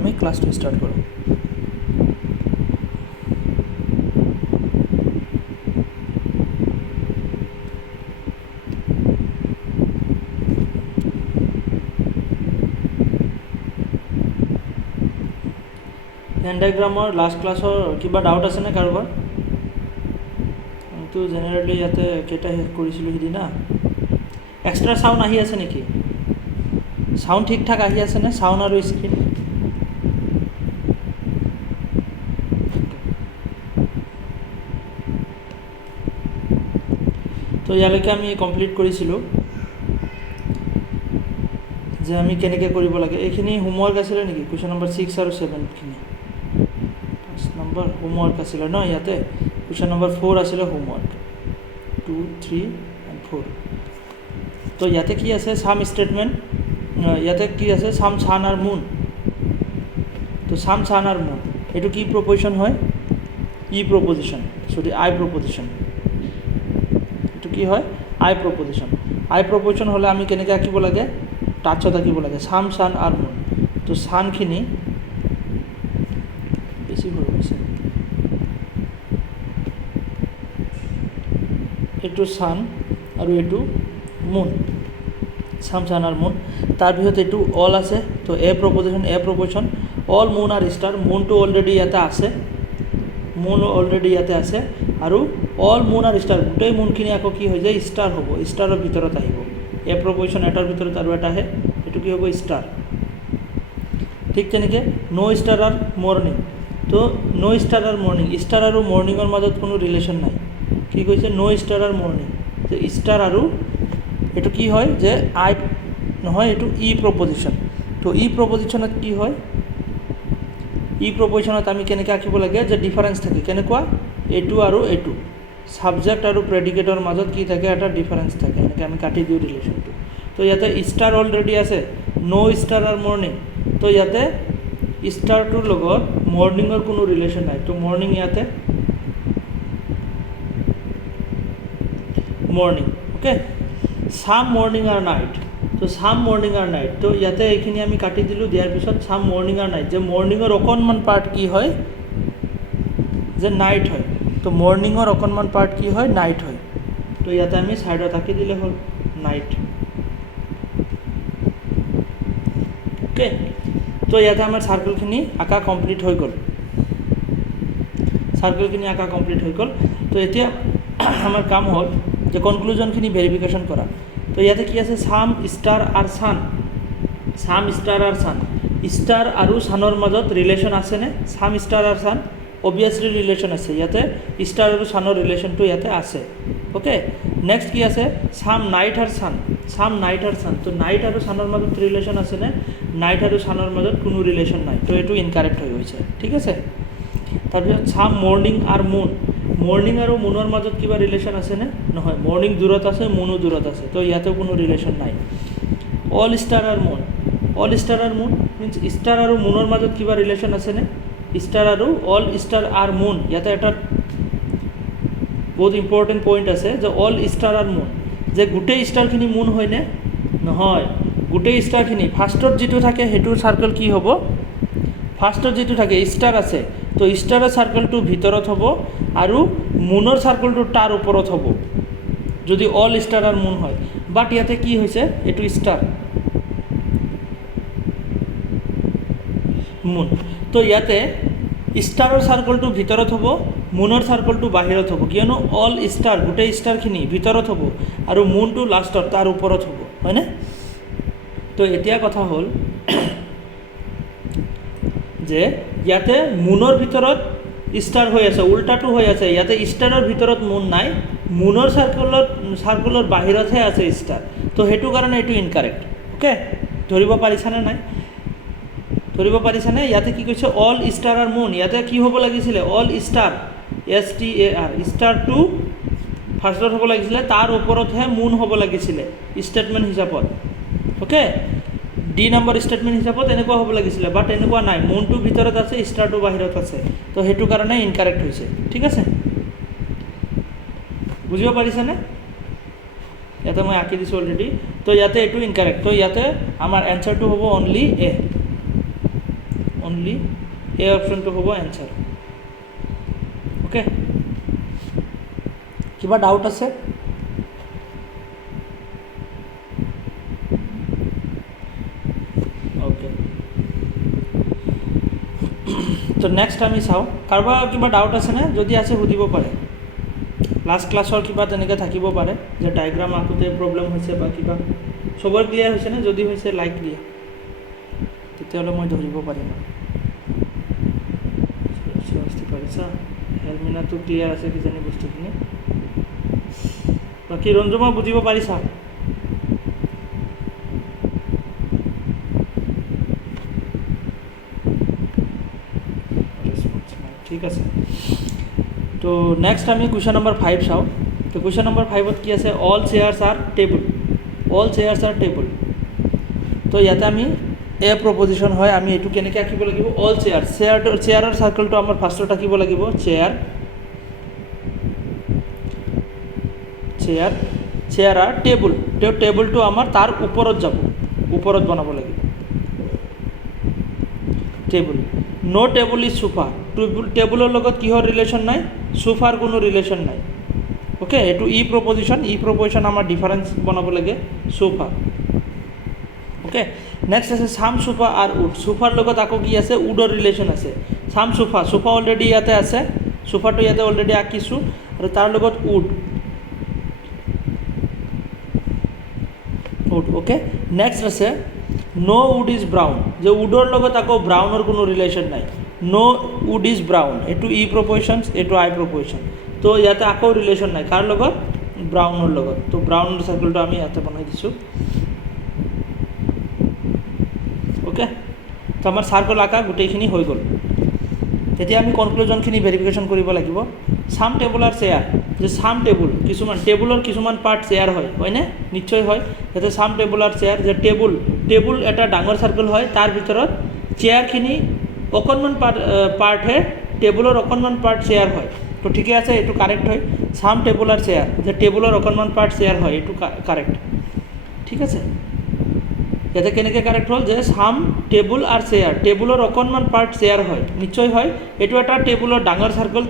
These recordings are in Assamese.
আমি ক্লাছটো ষ্টাৰ্ট কৰোঁ। ভেন ডায়েগ্ৰামৰ লাষ্ট ক্লাছৰ কিবা ডাউট আছেনে কাৰোবাৰ? আমিতো জেনেৰেলি ইয়াতে কেইটা শেষ কৰিছিলোঁ সিদিনা। এক্সট্ৰা চাউণ্ড আহি আছে নেকি? চাউণ্ড ঠিক ঠাক আহি আছেনে চাউণ্ড আৰু স্ক্ৰীন? তো ইয়ালৈকে আমি কমপ্লিট কৰিছিলোঁ যে আমি কেনেকৈ কৰিব লাগে। এইখিনি হোমৱৰ্ক আছিলে নেকি? কুৱেশ্যন নম্বৰ 6 আৰু 7খিনি 5 নম্বৰ হোমৱৰ্ক আছিলে ন। ইয়াতে কুৱেশ্যন নম্বৰ 4 আছিলে হোমৱৰ্ক 2, 3 and 4। তো ইয়াতে কি আছে? চাম ষ্টেটমেণ্ট। ইয়াতে কি আছে? চাম, ছান আৰু মুন। তো চাম, ছান আৰু মুন এইটো কি প্ৰপজিশ্যন হয়? ই প্ৰপজিশ্যন, চৰি আই প্ৰপজিশ্যন। এইটো কি হয়? আই প্ৰপজিশ্যন। আই প্ৰপজিশ্যন হ'লে আমি কেনেকৈ আঁকিব লাগে? টাচত আঁকিব লাগে। চাম, ছান আৰু মুন। তো ছানখিনি বেছি সৰু হৈছে, এইটো ছান আৰু এইটো মুন। চাম, ছান আৰু মুন। তাৰপিছত এইটো অল আছে। তো এ প্ৰপজিশ্যন অল মুন আৰু ষ্টাৰ। মুনটো অলৰেডি ইয়াতে আছে, মুন অলৰেডি ইয়াতে আছে। আৰু অল মুন আৰু ষ্টাৰ, গোটেই মুনখিনি আকৌ কি হৈ যায়? ষ্টাৰ হ'ব, ষ্টাৰৰ ভিতৰত আহিব। এ প্ৰপজিশ্যন এটাৰ ভিতৰত আৰু এটা আহে, এইটো কি হ'ব? ষ্টাৰ। ঠিক তেনেকৈ ন' ষ্টাৰ আৰু মৰ্ণিং। তো ন' ষ্টাৰ আৰু মৰ্ণিং, ষ্টাৰ আৰু মৰ্ণিঙৰ মাজত কোনো ৰিলেশ্যন নাই। কি কৈছে? ন' ষ্টাৰ আৰু মৰ্ণিং। যে ষ্টাৰ আৰু এইটো কি হয়? যে আই নহয়, এইটো ই প্ৰপজিশ্যন। তো ই প্ৰপজিশ্যনত কি হয়? ই প্ৰপজিশ্যনত আমি কেনেকৈ আঁকিব লাগে? যে ডিফাৰেঞ্চ থাকে। কেনেকুৱা? এইটো আৰু এইটো ছাবজেক্ট আৰু প্ৰেডিকেটৰ মাজত কি থাকে? এটা ডিফাৰেঞ্চ থাকে। এনেকৈ আমি কাটি দিওঁ ৰিলেশ্যনটো। তো ইয়াতে ষ্টাৰ অলৰেডি আছে, ন' ষ্টাৰ আৰু মৰ্ণিং। তো ইয়াতে ষ্টাৰটোৰ লগত মৰ্ণিঙৰ কোনো ৰিলেশ্যন নাই। তো মৰ্ণিং ইয়াতে মৰ্ণিং। অ'কে, চাম মৰ্ণিং আৰু নাইট। তো চাম মৰ্ণিং আৰু নাইট। তো ইয়াতে এইখিনি আমি কাটি দিলোঁ। দিয়াৰ পিছত চাম মৰ্ণিং আৰু নাইট, যে মৰ্ণিঙৰ অকণমান পাৰ্ট কি হয়? যে নাইট হয়। তো মৰ্ণিঙৰ অকণমান পাৰ্ট কি হয়? নাইট হয়। তো ইয়াতে আমি ছাইডত আঁকি দিলে হ'ল নাইট। অ'কে, তো ইয়াতে আমাৰ চাৰ্কেলখিনি আঁকা কমপ্লিট হৈ গ'ল। চাৰ্কেলখিনি আঁকা কমপ্লিট হৈ গ'ল। তো এতিয়া আমাৰ কাম হ'ল যে কনক্লুজনখিনি ভেৰিফিকেশ্যন কৰা। তো ইয়াতে কি আছে? চাম, ষ্টাৰ আৰু ছান। চাম, ষ্টাৰ আৰু ছান। ষ্টাৰ আৰু ছানৰ মাজত ৰিলেশ্যন আছেনে? চাম, ষ্টাৰ আৰু ছান অবভিয়াছলি ৰিলেশ্যন আছে। ইয়াতে ষ্টাৰ আৰু ছানৰ ৰিলেশ্যনটো ইয়াতে আছে। অ'কে, নেক্সট কি আছে? চাম নাইট আৰু ছান। চাম নাইট আৰু ছান। তো নাইট আৰু ছানৰ মাজত ৰিলেশ্যন আছেনে? নাইট আৰু ছানৰ মাজত কোনো ৰিলেশ্যন নাই। তো এইটো ইনকাৰেক্ট হৈ গৈছে। ঠিক আছে। তাৰপিছত চাম মৰ্ণিং আৰু মুন। মৰ্ণিং আৰু মুনৰ মাজত কিবা ৰিলেশ্যন আছেনে? নহয়, মৰ্ণিং দূৰত আছে, মুনো দূৰত আছে। তো ইয়াতেও কোনো ৰিলেশ্যন নাই। অল ষ্টাৰ আৰু মুন। অল ষ্টাৰ আৰু মুন মিনছ ষ্টাৰ আৰু মুনৰ মাজত কিবা ৰিলেশ্যন আছেনে? ষ্টাৰ আৰু অল ষ্টাৰ আৰু মুন। ইয়াতে এটা বহুত ইম্পৰ্টেণ্ট পইণ্ট আছে যে অল ষ্টাৰ আৰু মুন, যে গোটেই ষ্টাৰখিনি মুন হয়নে? নহয়, গোটেই ষ্টাৰখিনি ফাৰ্ষ্টত যিটো থাকে সেইটো চাৰ্কেল কি হ'ব? ফাৰ্ষ্টত যিটো থাকে ষ্টাৰ আছে, তো ষ্টাৰৰ চাৰ্কেলটো ভিতৰত হ'ব আৰু মুনৰ চাৰ্কেলটো তাৰ ওপৰত হ'ব যদি অল ষ্টাৰ আৰু মুন হয়। বাট ইয়াতে কি হৈছে? এইটো ষ্টাৰ মুন। তো ইয়াতে ষ্টাৰৰ চাৰ্কেলটো ভিতৰত হ'ব, মুনৰ চাৰ্কেলটো বাহিৰত হ'ব। কিয়নো অল ষ্টাৰ, গোটেই ষ্টাৰখিনি ভিতৰত হ'ব আৰু মুনটো লাষ্টত তাৰ ওপৰত হ'ব, হয়নে? তো এতিয়া কথা হ'ল যে ইয়াতে মুনৰ ভিতৰত ষ্টাৰ হৈ আছে, উল্টাটো হৈ আছে। ইয়াতে ষ্টাৰৰ ভিতৰত মুন নাই, মুনৰ চাৰ্কেলৰ বাহিৰতহে আছে ষ্টাৰ। তো সেইটো কাৰণে এইটো ইনকাৰেক্ট। অ'কে, ধৰিব পাৰিছানে নাই? ধৰিব পাৰিছানে? ইয়াতে কি কৈছে? অল ষ্টাৰ আৰু মুন। ইয়াতে কি হ'ব লাগিছিলে? অল ষ্টাৰ, STAR, ষ্টাৰটো ফাৰ্ষ্টত হ'ব লাগিছিলে, তাৰ ওপৰতহে মুন হ'ব লাগিছিলে ষ্টেটমেণ্ট হিচাপত। অ'কে, ডি নম্বৰ ষ্টেটমেণ্ট হিচাপত এনেকুৱা হ'ব লাগিছিলে, বাট এনেকুৱা নাই। মুনটো ভিতৰত আছে, ষ্টাৰটো বাহিৰত আছে। তো সেইটো কাৰণে ইনকাৰেক্ট হৈছে। ঠিক আছে, বুজিব পাৰিছানে? ইয়াতে মই আঁকি দিছোঁ অলৰেডি। তো ইয়াতে এইটো ইনকাৰেক্ট। তো ইয়াতে আমাৰ এনচাৰটো হ'ব অনলি এ। অনলি এ অপশ্যনটো হ'ব এনচাৰ ওকে কিবা ডাউট আছে ওকে তো নেক্সট আমি চাওঁ কাৰোবাৰ কিবা ডাউট আছেনে যদি আছে সুধিব পাৰে লাষ্ট ক্লাছৰ কিবা তেনেকৈ থাকিব পাৰে যে ডায়েগ্ৰাম আঁকোতে প্ৰব্লেম হৈছে বা কিবা চবৰে ক্লিয়াৰ হৈছেনে যদি হৈছে লাইক দিয়া তেতিয়াহ'লে মই ধৰিব পাৰিম পাৰিছা হেলমিনাটো ক্লিয়াৰ আছে কিজানি বস্তুখিনি বাকী ৰঞ্জুমা বুজিব পাৰিছা ঠিক আছে তো নেক্সট আমি কুৱেশ্যন নম্বৰ 5 চাওঁ তো কুৱেশ্যন নম্বৰ 5ত কি আছে all chairs are table all chairs are table তো ইয়াতে আমি এ প্ৰপজিশ্যন হয় আমি এইটো কেনেকৈ আঁকিব লাগিব অল চেয়াৰৰ চাৰ্কলটো আমাৰ ফাৰ্ষ্টত আঁকিব লাগিব চেয়াৰ আৰ টেবুল টেবুলটো আমাৰ তাৰ ওপৰত যাব ওপৰত বনাব লাগিব table no' table is sofa টেবুলৰ লগত কিহৰ ৰিলেশ্যন নাই সোফাৰ কোনো ৰিলেশ্যন নাই ওকে এইটো ই প্ৰপজিশ্যন আমাৰ ডিফাৰেঞ্চ বনাব লাগে সোফা ওকে নেক্সট আছে চাম সোফা আৰু উড সোফাৰ লগত আকৌ কি আছে উডৰ ৰিলেশ্যন আছে চাম সোফা অলৰেডি ইয়াতে আছে সোফাটো ইয়াতে অলৰেডি আঁকিছোঁ আৰু তাৰ লগত উড ওকে নেক্সট আছে ন' উড ইজ ব্ৰাউন যে উডৰ লগত আকৌ ব্ৰাউনৰ কোনো ৰিলেশ্যন নাই ন' উড ইজ ব্ৰাউন এইটো ই প্ৰপজিশ্যনছ এইটো আই প্ৰপজিশ্যন তো ইয়াতে আকৌ ৰিলেশ্যন নাই কাৰ লগত ব্ৰাউনৰ লগত তো ব্ৰাউনৰ চাৰ্কলটো আমি ইয়াতে বনাই দিছোঁ ওকে তো আমাৰ চাৰ্কল আঁকা গোটেইখিনি হৈ গ'ল তেতিয়া আমি কনক্লুজনখিনি ভেৰিফিকেশ্যন কৰিব লাগিব চাম টেবুল আৰু চেয়াৰ যে চাম টেবুল টেবুলৰ কিছুমান পাৰ্ট চেয়াৰ হয়নে নিশ্চয় হয় যাতে চাম টেবুল আৰু চেয়াৰ যে টেবুল এটা ডাঙৰ চাৰ্কল হয় তাৰ ভিতৰত চেয়াৰখিনি অকণমান পাৰ্টহে টেবুলৰ অকণমান পাৰ্ট চেয়াৰ হয় তো ঠিকে আছে এইটো কাৰেক্ট হয় চাম টেবুল আৰু চেয়াৰ যে টেবুলৰ অকণমান পাৰ্ট চেয়াৰ হয় এইটো কাৰেক্ট ঠিক আছে ইয়াতে কেনেকৈ কাৰেক্ট হ'ল যে চাম টেবুল আৰু চেয়াৰ টেবুলৰ অকণমান পাৰ্ট চেয়াৰ হয় নিশ্চয় হয় এইটো এটা টেবুলৰ ডাঙৰ চাৰ্কল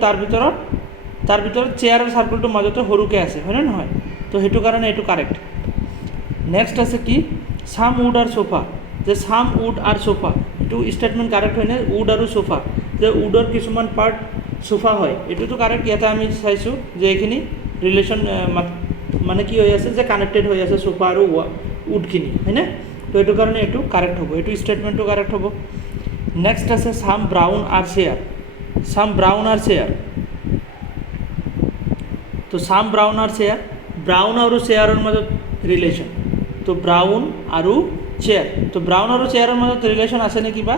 তাৰ ভিতৰত চেয়াৰৰ চাৰ্কলটোৰ মাজতে সৰুকৈ আছে হয়নে নহয় তো সেইটো কাৰণে এইটো কাৰেক্ট নেক্সট আছে কি চাম উড আৰু সোফা যে চাম উড আৰু সোফা এইটো ষ্টেটমেণ্ট কাৰেক্ট হয়নে উড আৰু সোফা যে উডৰ কিছুমান পাৰ্ট সোফা হয় এইটোতো কাৰেক্ট ইয়াতে আমি চাইছোঁ যে এইখিনি ৰিলেশ্যন মানে কি হৈ আছে যে কানেক্টেড হৈ আছে সোফা আৰু উডখিনি হয়নে তো এইটো কাৰণে এইটো কাৰেক্ট হ'ব এইটো ষ্টেটমেণ্টটো কাৰেক্ট হ'ব নেক্সট আছে চাম ব্ৰাউন আৰু চেয়াৰ তো চাম ব্ৰাউন আৰু চেয়াৰৰ মাজত ৰিলেশ্যন তো ব্ৰাউন আৰু চেয়াৰৰ মাজত ৰিলেশ্যন আছে নে কিবা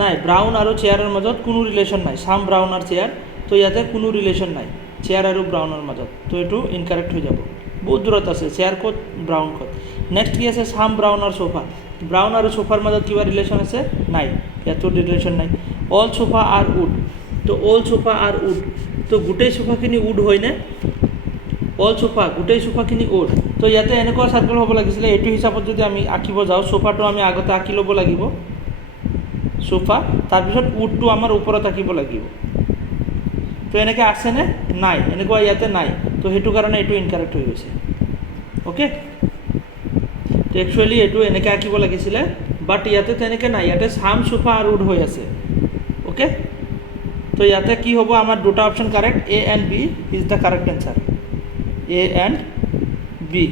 নাই ব্ৰাউন আৰু চেয়াৰৰ মাজত কোনো ৰিলেশ্যন নাই চাম ব্ৰাউন আৰু চেয়াৰ তো ইয়াতে কোনো ৰিলেশ্যন নাই চেয়াৰ আৰু ব্ৰাউনৰ মাজত তো এইটো ইনকাৰেক্ট হৈ যাব বহুত দূৰত আছে চেয়াৰ ক'ত ব্ৰাউন ক'ত নেক্সট কি আছে চাম ব্ৰাউন আৰু সোফাৰ মাজত কিবা ৰিলেশ্যন আছে নাই ইয়াতো ৰিলেশ্যন নাই অল সোফা আৰু উড তো গোটেই সোফাখিনি উড হয়নে গোটেই সোফাখিনি উড তো ইয়াতে এনেকুৱা চাৰ্কল হ'ব লাগিছিলে এইটো হিচাপত যদি আমি আঁকিব যাওঁ সোফাটো আমি আগতে আঁকি ল'ব লাগিব সোফা তাৰপিছত উডটো আমাৰ ওপৰত আঁকিব লাগিব তো এনেকৈ আছেনে নাই এনেকুৱা ইয়াতে নাই তো সেইটো কাৰণে এইটো ইনকাৰেক্ট হৈ গৈছে অ'কে তো একচুৱেলি এইটো এনেকৈ আঁকিব লাগিছিলে বাট ইয়াতে তেনেকৈ নাই ইয়াতে চাম সোফা আৰু উড হৈ আছে অ'কে তো ইয়াতে কি হ'ব আমাৰ দুটা option correct A and B is the correct answer A and B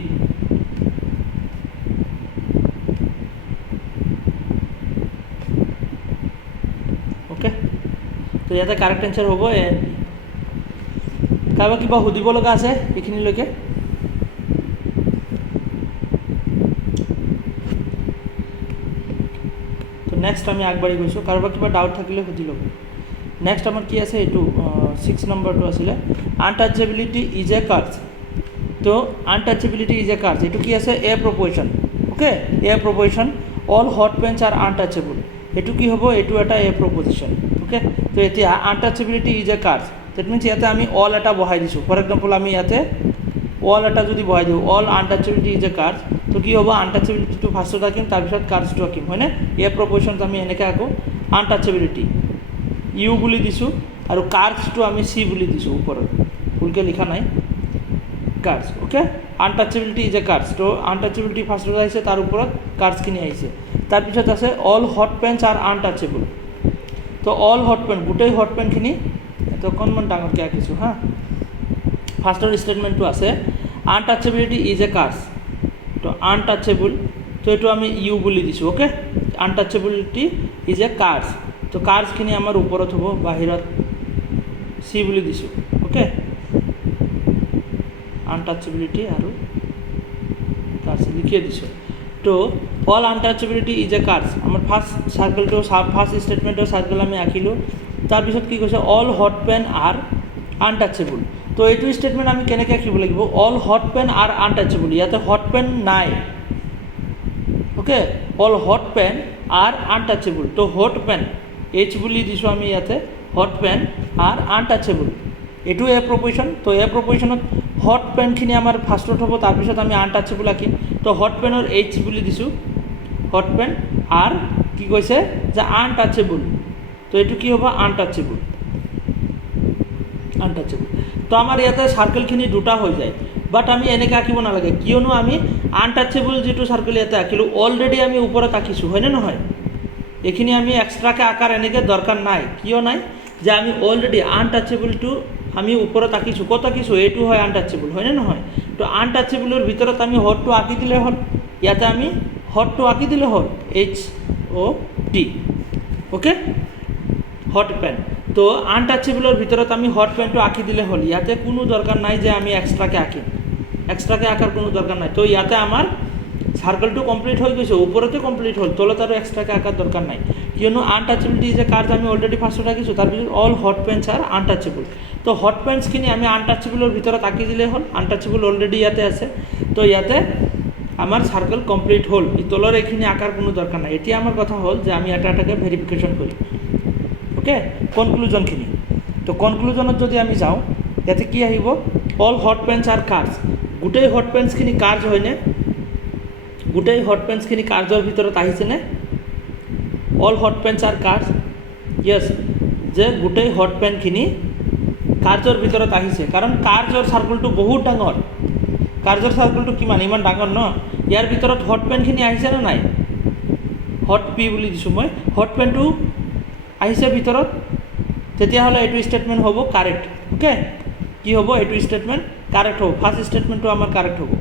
okay তো ইয়াতে কাৰেক্ট এনচাৰ হ'ব এ এণ্ড বি কাৰোবাৰ কিবা সুধিব লগা আছে এইখিনিলৈকে তো নেক্সট আমি আগবাঢ়ি গৈছোঁ কাৰোবাৰ কিবা ডাউট থাকিলে সুধি ল'ব নেক্সট আমাৰ কি আছে এইটো 6 নম্বৰটো আছিলে আনটাচেবিলিটি ইজ এ কাৰ্জ তো আনটাচেবিলিটি ইজ এ কাৰ্জ এইটো কি আছে a proposition okay a proposition all hot pens are untouchable এইটো কি হ'ব এইটো এটা এ প্ৰপজিশ্যন অ'কে তো এতিয়া untouchability is a curse that means ইয়াতে আমি অল এটা বহাই দিছোঁ ফৰ এক্সাম্পল আমি ইয়াতে অল এটা যদি বহাই দিওঁ অল আনটাচেবিলিটি ইজ এ কাৰ্জ তো কি হ'ব আনটাচেবিলিটিটো ফাৰ্ষ্টত আঁকিম তাৰপিছত কাৰ্জটো আঁকিম হয়নে এ প্ৰপজিশ্যনটো আমি এনেকৈ আঁকো আনটাচেবিলিটি ইউ বুলি দিছোঁ আৰু কাৰ্ভছটো আমি চি বুলি দিছোঁ ওপৰত ভুলকৈ লিখা নাই কাৰ্ভছ অ'কে আনটাচেবিলিটি ইজ এ কাৰ্ভছ তো আনটাচেবিলিটি ফাৰ্ষ্টত আহিছে তাৰ ওপৰত কাৰ্ভছখিনি আহিছে তাৰপিছত আছে all hot pens R untouchable তো অল হট পেন গোটেই হট পেনখিনি এইটো অকণমান ডাঙৰকৈ আঁকিছোঁ হা ফাৰ্ষ্টৰ ষ্টেটমেণ্টটো আছে আনটাচেবিলিটি ইজ এ কাৰ্ভছ তো আনটাচেবল তো এইটো আমি ইউ বুলি দিছোঁ অ'কে আনটাচেবিলিটি ইজ এ কাৰ্ভছ তো কাৰ্ভছখিনি আমাৰ ওপৰত হ'ব বাহিৰত চি বুলি দিছোঁ অ'কে আনটাচেবিলিটি আৰু কাৰ্ভছ লিখিয়ে দিছোঁ তো all untouchability is a cards আমাৰ ফাৰ্ষ্ট চাৰ্কেলটো ফাৰ্ষ্ট ষ্টেটমেণ্টৰ চাৰ্কেল আমি আঁকিলোঁ তাৰপিছত কি কৈছে all hot pen are untouchable তো এইটো ষ্টেটমেণ্ট আমি কেনেকৈ আঁকিব লাগিব all hot pen are untouchable ইয়াতে হট পেন নাই okay all hot pen are untouchable তো হট পেন এইচ বুলি দিছোঁ আমি ইয়াতে হট পেন আৰ আনটাচেবল এইটো এ প্ৰপ'জিশ্যন তো এ প্ৰপ'জিশ্যনত হট পেনখিনি আমাৰ ফাৰ্ষ্টত হ'ব তাৰপিছত আমি আনটাচেবল আঁকিম তো হট পেনৰ এইচ বুলি দিছোঁ হট পেন আৰ কি কৈছে যে আনটাচেবল তো এইটো কি হ'ব আনটাচেবল তো আমাৰ ইয়াতে চাৰ্কেলখিনি দুটা হৈ যায় বাট আমি এনেকৈ আঁকিব নালাগে কিয়নো আমি আনটাচেবল যিটো চাৰ্কেল ইয়াতে আঁকিলোঁ অলৰেডি আমি ওপৰত আঁকিছোঁ হয়নে নহয় এইখিনি আমি এক্সট্ৰাকৈ আঁকাৰ এনেকৈ দৰকাৰ নাই কিয় নাই যে আমি অলৰেডি আনটাচেবলটো আমি ওপৰত আঁকিছোঁ ক'ত আঁকিছোঁ এইটো হয় আনটাচেবল হয়নে নহয় তো আনটাচেবলৰ ভিতৰত আমি হটটো আঁকি দিলে হ'ল ইয়াতে আমি হটটো আঁকি দিলে হ'ল H O' T okay hot pen তো আনটাচেবলৰ ভিতৰত আমি হট পেনটো আঁকি দিলে হ'ল ইয়াতে কোনো দৰকাৰ নাই যে আমি এক্সট্ৰাকৈ আঁকিম এক্সট্ৰাকৈ আঁকাৰ কোনো দৰকাৰ নাই তো ইয়াতে আমাৰ চাৰ্কেলটো কমপ্লিট হৈ গৈছে ওপৰতে কমপ্লিট হ'ল তলত আৰু এক্সট্ৰাকৈ আঁকাৰ দৰকাৰ নাই কিয়নো আনটাচেবিলিটি যে কাৰ্ড আমি অলৰেডি ফাৰ্ষ্টত আঁকিছোঁ তাৰপিছত all hot pens R untouchable তো হট পেনছখিনি আমি আনটাচেবলৰ ভিতৰত আঁকি দিলেই হ'ল আনটাচেবল অলৰেডি ইয়াতে আছে তো ইয়াতে আমাৰ চাৰ্কেল কমপ্লিট হ'ল এই তলৰ এইখিনি আঁকাৰ কোনো দৰকাৰ নাই এতিয়া আমাৰ কথা হ'ল যে আমি এটা এটাকৈ ভেৰিফিকেশ্যন কৰিম অ'কে কনক্লুজনখিনি তো কনক্লুজনত যদি আমি যাওঁ ইয়াতে কি আহিব all hot pens R cards গোটেই হট পেনছখিনি কাৰ্জ হয়নে গোটেই হট পেনছখিনি কাৰ্জৰ ভিতৰত আহিছেনে অল হট পেনছ আৰ কাৰ্জ য়েছ যে গোটেই হট পেনখিনি কাৰ্জৰ ভিতৰত আহিছে কাৰণ কাৰ্জৰ চাৰ্কেলটো বহুত ডাঙৰ কাৰ্জৰ চাৰ্কেলটো কিমান ইমান ডাঙৰ ন ইয়াৰ ভিতৰত হট পেনখিনি আহিছেনে নাই হট পি বুলি দিছোঁ মই হট পেনটো আহিছে ভিতৰত তেতিয়াহ'লে এইটো ষ্টেটমেণ্ট হ'ব কাৰেক্ট অ'কে কি হ'ব এইটো ষ্টেটমেণ্ট কাৰেক্ট হ'ব ফাৰ্ষ্ট ষ্টেটমেণ্টটো আমাৰ কাৰেক্ট হ'ব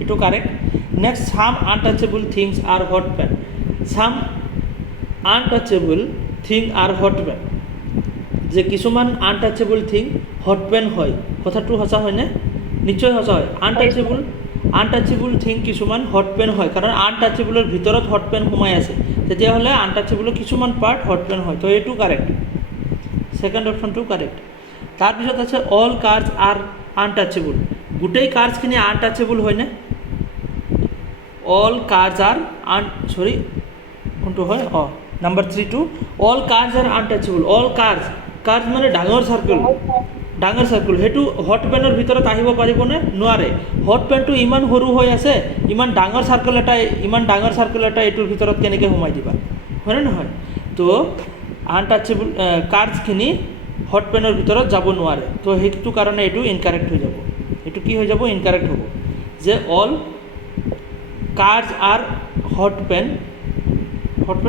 এইটো correct next some untouchable things are hot pen some untouchable thing are hot pen যে কিছুমান আনটাচেবল থিং হট পেন হয় কথাটো সঁচা হয়নে নিশ্চয় সঁচা হয় আনটাচেবল থিং কিছুমান হট পেন হয় কাৰণ আনটাচেবলৰ ভিতৰত হট পেন সোমাই আছে তেতিয়াহ'লে আনটাচেবলৰ কিছুমান পাৰ্ট হট পেন হয় তো এইটো কাৰেক্ট ছেকেণ্ড অপশ্যনটো কাৰেক্ট তাৰপিছত আছে অল কাৰ্ডছ আৰ আনটাচেবল গোটেই কাৰ্ডছখিনি আনটাচেবল হয়নে অল কাৰ্ডছ আৰ কোনটো হয় নাম্বাৰ 3টো all cards are untouchable all cards মানে ডাঙৰ চাৰ্কেল সেইটো হট পেনৰ ভিতৰত আহিব পাৰিবনে নোৱাৰে হট পেনটো ইমান সৰু হৈ আছে ইমান ডাঙৰ চাৰ্কেল এটা এইটোৰ ভিতৰত কেনেকৈ সোমাই দিবা হয়নে নহয় তো আনটাচেবল কাৰ্ডছখিনি হট পেনৰ ভিতৰত যাব নোৱাৰে তো সেইটো কাৰণে এইটো ইনকাৰেক্ট হৈ যাব এইটো কি হৈ যাব ইনকাৰেক্ট হ'ব যে all cards are hot pen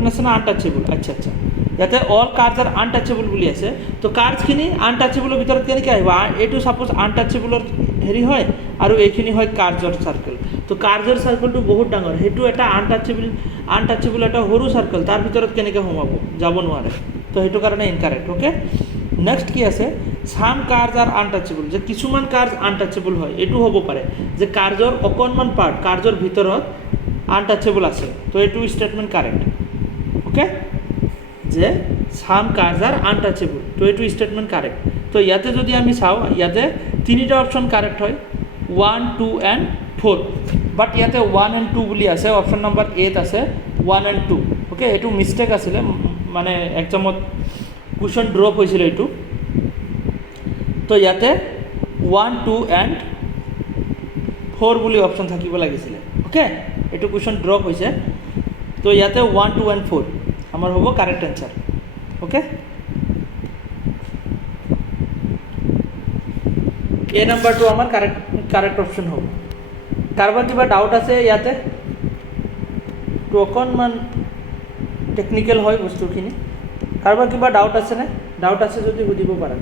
আছে না আনটাচেবল আচ্ছা ইয়াতে অল কাৰ্ডছ আৰ আনটাচেবল বুলি আছে তো কাৰ্ডছখিনি আনটাচেবলৰ ভিতৰত কেনেকৈ আহিব এইটো ছাপ'জ আনটাচেবলৰ হেৰি হয় আৰু এইখিনি হয় কাৰ্জৰ চাৰ্কেল তো কাৰ্জৰ চাৰ্কেলটো বহুত ডাঙৰ সেইটো এটা আনটাচেবল এটা সৰু চাৰ্কেল তাৰ ভিতৰত কেনেকৈ সোমাব যাব নোৱাৰে তো সেইটো কাৰণে ইনকাৰেক্ট অ'কে নেক্সট কি আছে সাম কাৰ্জ আৰ আনটাচেবল যে কিছুমান কাৰ্জ আনটাচেবল হয় এইটো হ'ব পাৰে যে কাৰ্জৰ অকণমান পাৰ্ট কাৰ্জৰ ভিতৰত আনটাচেবল আছে তো এইটো ষ্টেটমেণ্ট কাৰেক্ট অ'কে যে সাম কাৰ্জ আৰ আনটাচেবল তো এইটো ষ্টেটমেণ্ট কাৰেক্ট তো ইয়াতে যদি আমি চাওঁ ইয়াতে তিনিটা অপশ্যন কাৰেক্ট হয় 1, 2 and 4 বাট ইয়াতে 1 and 2 বুলি আছে অপশ্যন নম্বৰ 8 আছে 1 and 2 অ'কে এইটো মিষ্টেক আছিলে মানে এক্সামত কুৱেশ্যন ড্ৰপ হৈছিলে এইটো তো ইয়াতে 1, 2 and 4 বুলি অপশ্যন থাকিব লাগিছিলে অ'কে এইটো কুৱেশ্যন ড্ৰপ হৈছে তো ইয়াতে 1, 2 and 4 আমাৰ হবো কাৰেক্ট অ্যান্সাৰ। ওকে, এ নাম্বাৰটো আমাৰ কাৰেক্ট অপশ্যন হ'ব। কাৰোবাৰ কিবা ডাউট আছে ইয়াতে? তো অকণমান টেকনিকেল হয় বস্তুখিনি। কাৰোবাৰ কিবা ডাউট আছেনে? ডাউট আছে যদি সুধিব পাৰা।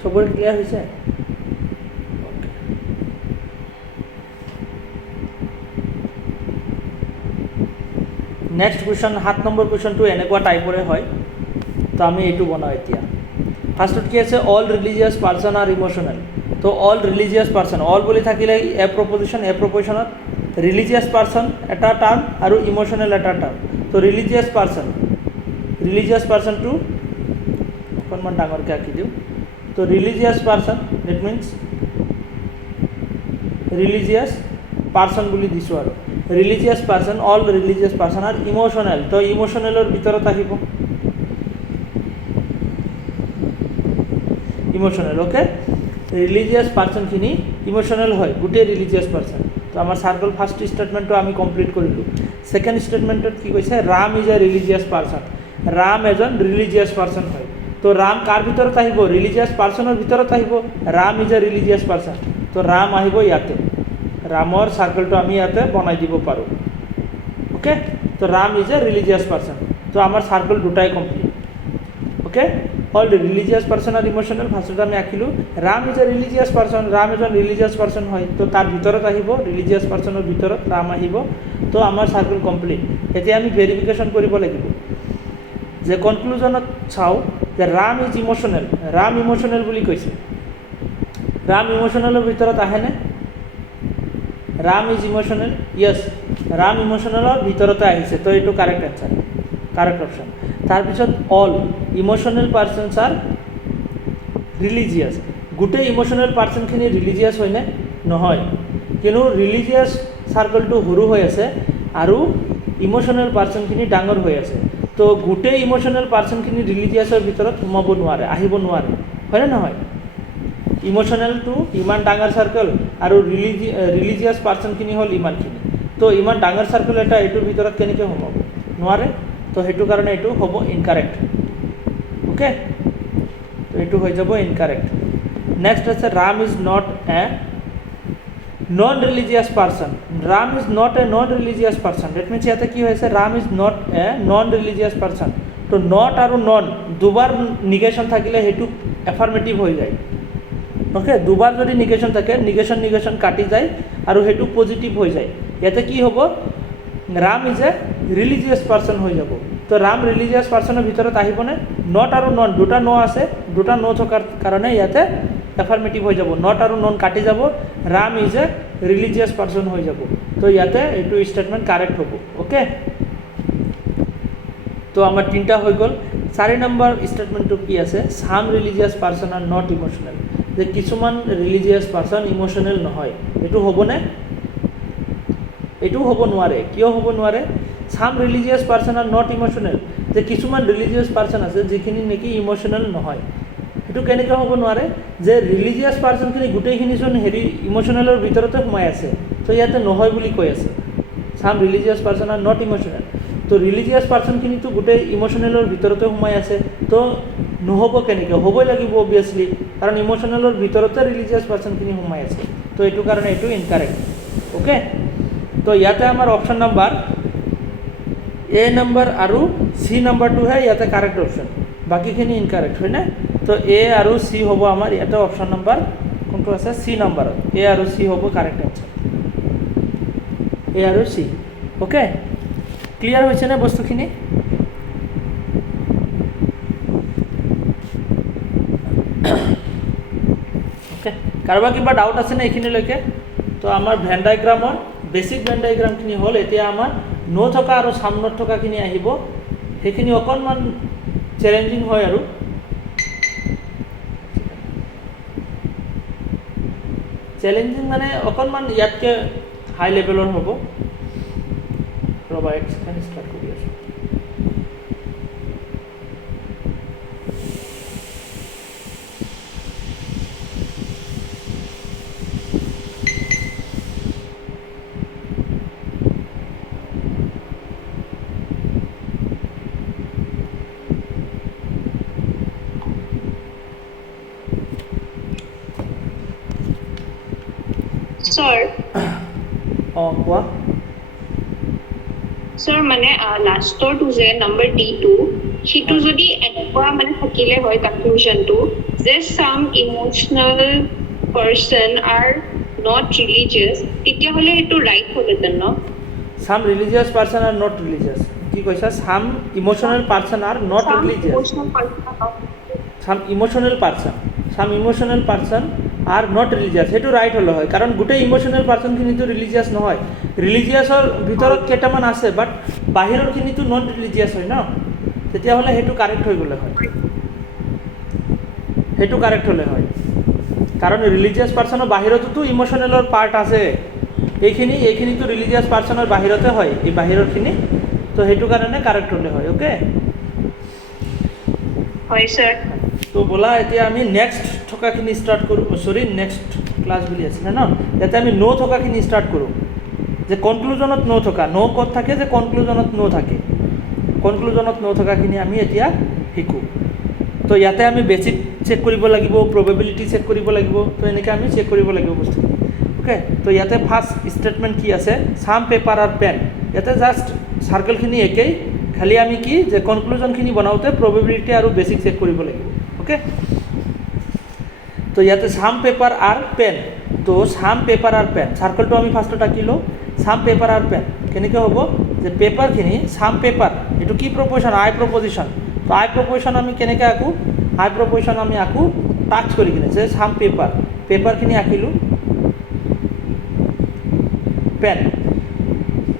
চবৰে ক্লিয়াৰ হৈছে? নেক্সট কুৱেশ্যন, 7 নম্বৰ কুৱেশ্যনটো এনেকুৱা টাইপৰে হয়। তো আমি এইটো বনাওঁ এতিয়া। ফাৰ্ষ্টত কি আছে? All religious person R emotional. তো অল ৰিলিজিয়াছ পাৰ্চন, অল বুলি থাকিলে এ প্ৰপজিশ্যন, এ প্ৰপজিশ্যনত ৰিলিজিয়াছ পাৰ্চন এটা টাৰ্ম আৰু ইম'চনেল এটা টাৰ্ম। তো ৰিলিজিয়াছ পাৰ্চনটো অকণমান ডাঙৰকৈ আঁকি দিওঁ। তো religious person that means religious person বুলি দিছোঁ আৰু religious person, all religious person R emotional. তো ইম'চনেলৰ ভিতৰত আহিব ইমোশনাল। ওকে, ৰিলিজিয়াস পাৰ্সনখিনি ইমোশনাল হয়, গোটেই ৰিলিজিয়াস পাৰ্সন। তো আমাৰ সাৰ্কল ফাৰ্স্ট স্টেটমেন্টটো আমি কমপ্লিট কৰিলোঁ। সেকেন্ড স্টেটমেন্টত কি কৈছে? Ram is a religious person. Ram এজন ৰিলিজিয়াস পাৰ্সন হয়। তো ৰাম কাৰ ভিতৰত আহিব? ৰিলিজিয়াছ পাৰ্চনৰ ভিতৰত আহিব। Ram is a religious person. তো ৰাম আহিব ইয়াতে। ৰামৰ চাৰ্কলটো আমি ইয়াতে বনাই দিব পাৰোঁ। ওকে, তো Ram is a religious person. তো আমাৰ চাৰ্কল দুটাই complete. Okay, all religious person আৰু ইমোশনেল ফাৰ্ষ্টত আমি আঁকিলোঁ। Ram is a religious person, Ram এজন ৰিলিজিয়াছ পাৰ্চন হয়। তো তাৰ ভিতৰত আহিব, ৰিলিজিয়াছ পাৰ্চনৰ ভিতৰত ৰাম আহিব। তো আমাৰ চাৰ্কল কমপ্লিট। এতিয়া আমি ভেৰিফিকেশ্যন কৰিব লাগিব যে কনক্লুজনত চাওঁ যে Ram is emotional. Ram emotional বুলি কৈছে। ৰাম ইমোশনেলৰ ভিতৰত আহেনে? ৰাম ইজ ইমোশনেল, য়েছ, ৰাম ইমোশনেলৰ ভিতৰতে আহিছে। তো এইটো কাৰেক্ট এনচাৰ, কাৰেক্ট অপশ্যন। তাৰপিছত all emotional persons R religious. গোটেই ইমোশনেল পাৰ্চনখিনি ৰিলিজিয়াছ হয়নে? নহয়, কিয়নো ৰিলিজিয়াছ চাৰ্কলটো সৰু হৈ আছে আৰু ইমোশনেল পাৰ্চনখিনি ডাঙৰ হৈ আছে। তো গোটেই ইমোশনেল পাৰ্চনখিনি ৰিলিজিয়াছৰ ভিতৰত সোমাব নোৱাৰে, আহিব নোৱাৰে, হয়নে নহয়? ইমোশনেলটো ইমান ডাঙৰ চাৰ্কল আৰু ৰিলিজিয়াছ পাৰ্চনখিনি হ'ল ইমানখিনি। তো ইমান ডাঙৰ চাৰ্কল এটা এইটোৰ ভিতৰত কেনেকৈ সোমাব? নোৱাৰে। তো সেইটো কাৰণে এইটো হ'ব ইনকাৰেক্ট। ওকে, তো এইটো হৈ যাব ইনকাৰেক্ট। নেক্সট আছে Ram is not a non religious person. Ram is not a non religious person. Date means ইয়াতে কি হৈছে? Ram is not a non religious person. তো নট আৰু নন দুবাৰ নিগেশ্যন থাকিলে সেইটো এফাৰ্মেটিভ হৈ যায়। ওকে, দুবাৰ যদি নিগেশ্যন থাকে, নিগেশ্যন কাটি যায় আৰু সেইটো পজিটিভ হৈ যায়। ইয়াতে কি হ'ব? Ram is a religious person হৈ যাব। তো ৰাম ৰিলিজিয়াছ পাৰ্চনৰ ভিতৰত আহিবনে? নট আৰু নন, দুটা ন আছে, দুটা ন থকাৰ কাৰণে ইয়াতে এফাৰ্মেটিভ হৈ যাব। নট আৰু নন কাটি যাব, Ram is a religious person হৈ যাব। তো ইয়াতে এইটো ষ্টেটমেণ্ট কাৰেক্ট হ'ব। ওকে, তো আমাৰ তিনিটা হৈ গ'ল। 4 নম্বৰ ষ্টেটমেণ্টটো কি আছে? Some religious person are not emotional. যে কিছুমান ৰিলিজিয়াছ পাৰ্চন ইমোশনেল নহয়, এইটো হ'বনে? এইটো হ'ব নোৱাৰে। কিয় হ'ব নোৱাৰে? Some religious person are not emotional. যে কিছুমান ৰিলিজিয়াছ পাৰ্চন আছে যিখিনি নেকি ইমোশনেল নহয়। সেইটো কেনেকৈ হ'ব নোৱাৰে? যে ৰিলিজিয়াছ পাৰ্চনখিনি গোটেইখিনিচোন ইমোশনেলৰ ভিতৰতে সোমাই আছে। তো ইয়াতে নহয় বুলি কৈ আছে। Some religious person are not emotional. তো ৰিলিজিয়াছ পাৰ্চনখিনিতো গোটেই ইমোশনেলৰ ভিতৰতে সোমাই আছে। তো নহ'ব কেনেকৈ? হ'বই লাগিব অবভিয়াছলি, কাৰণ ইমোশনেলৰ ভিতৰতে ৰিলিজিয়াছ পাৰ্চনখিনি সোমাই আছে। তো এইটো কাৰণে এইটো ইনকাৰেক্ট। ওকে, তো ইয়াতে আমাৰ অপশ্যন নাম্বাৰ এ নম্বৰ আৰু চি নম্বৰটোহে ইয়াতে কাৰেক্ট অপশ্যন, বাকীখিনি ইনকাৰেক্ট হয়নে? তো এ আৰু চি হ'ব আমাৰ ইয়াতে অপশ্যন নম্বৰ কোনটো আছে? চি নম্বৰত এ আৰু চি হ'ব কাৰেক্ট এনচাৰ। এ আৰু চি। ওকে, ক্লিয়াৰ হৈছেনে বস্তুখিনি? ওকে, কাৰোবাৰ কিবা ডাউট আছেনে এইখিনিলৈকে? তো আমাৰ ভেন ডায়েগ্ৰামৰ বেছিক ভেন ডায়েগ্ৰামখিনি হ'ল। এতিয়া আমাৰ ন থকা আৰু সামনত থকাখিনি আহিব। সেইখিনি অকণমান চেলেঞ্জিং হয় আৰু চেলেঞ্জিং মানে অকণমান ইয়াতকৈ হাই লেভেলৰ হ'ব। ৰ'বা এক ছেকেণ্ড ষ্টাৰ্ট কৰি আছোঁ। স্যাৰ অঁ কোৱা স্যাৰ মানে লাষ্টৰটো যে নাম্বাৰ D2 সেইটো যদি এনেকুৱা মানে থাকিলে হয় কনক্লুজনটো যে some emotional person are not religious তেতিয়াহ'লে সেইটো ৰাইট হ'লহেঁতেন ন some religious person are not religious কি কৈছা some emotional person are not Some religious emotional person are not some emotional person are not religious সেইটো ৰাইট হ'লে হয় কাৰণ গোটেই ইমোশ্যনেল পাৰ্চনখিনিতো ৰিলিজিয়াছ নহয় ৰিলিজিয়াছৰ ভিতৰত কেইটামান আছে বাট বাহিৰৰখিনিতো নট ৰিলিজিয়াছ হয় ন তেতিয়াহ'লে সেইটো কাৰেক্ট হৈ গ'লে হয় সেইটো কাৰেক্ট হ'লে হয় কাৰণ ৰিলিজিয়াছ পাৰ্চনৰ বাহিৰতোতো ইমোশ্যনেলৰ পাৰ্ট আছে এইখিনিতো ৰিলিজিয়াছ পাৰ্চনৰ বাহিৰতে হয় এই বাহিৰৰখিনি তো সেইটো কাৰণে কাৰেক্ট হ'লে হয় অ'কে হয় স্যাৰ তো ব'লা এতিয়া আমি নেক্সট থকাখিনি ষ্টাৰ্ট কৰোঁ নেক্সট ক্লাছ বুলি আছিলে ন ইয়াতে আমি থকাখিনি ষ্টাৰ্ট কৰোঁ যে কনক্লুজনত থকা ক'ত থাকে যে কনক্লুজনত থাকে কনক্লুজনত থকাখিনি আমি এতিয়া শিকোঁ তো ইয়াতে আমি বেচিক চেক কৰিব লাগিব প্ৰবেবিলিটি চেক কৰিব লাগিব তো এনেকৈ আমি চেক কৰিব লাগিব বস্তুখিনি অ'কে তো ইয়াতে ফাৰ্ষ্ট ষ্টেটমেণ্ট কি আছে সাম পেপাৰ আৰু পেন ইয়াতে জাষ্ট চাৰ্কেলখিনি একেই খালি আমি কি যে কনক্লুজনখিনি বনাওঁতে প্ৰবেবিলিটি আৰু বেচিক চেক কৰিব লাগিব অ'কে তো ইয়াতে সাম পেপাৰ আৰু পেন তো সাম পেপাৰ আৰু পেন চাৰ্কেলটো আমি ফাৰ্ষ্টত আঁকিলোঁ সাম পেপাৰ আৰু পেন কেনেকৈ হ'ব যে পেপাৰখিনি সাম পেপাৰ এইটো কি প্ৰপ'জিশ্যন আই প্ৰপ'জিশ্যন তো আই প্ৰপ'জিশ্যন আমি কেনেকৈ আঁকোঁ আই প্ৰপ'জিশ্যন আমি আঁকোঁ টাচ কৰি কিনে যে সাম পেপাৰখিনি আঁকিলোঁ পেন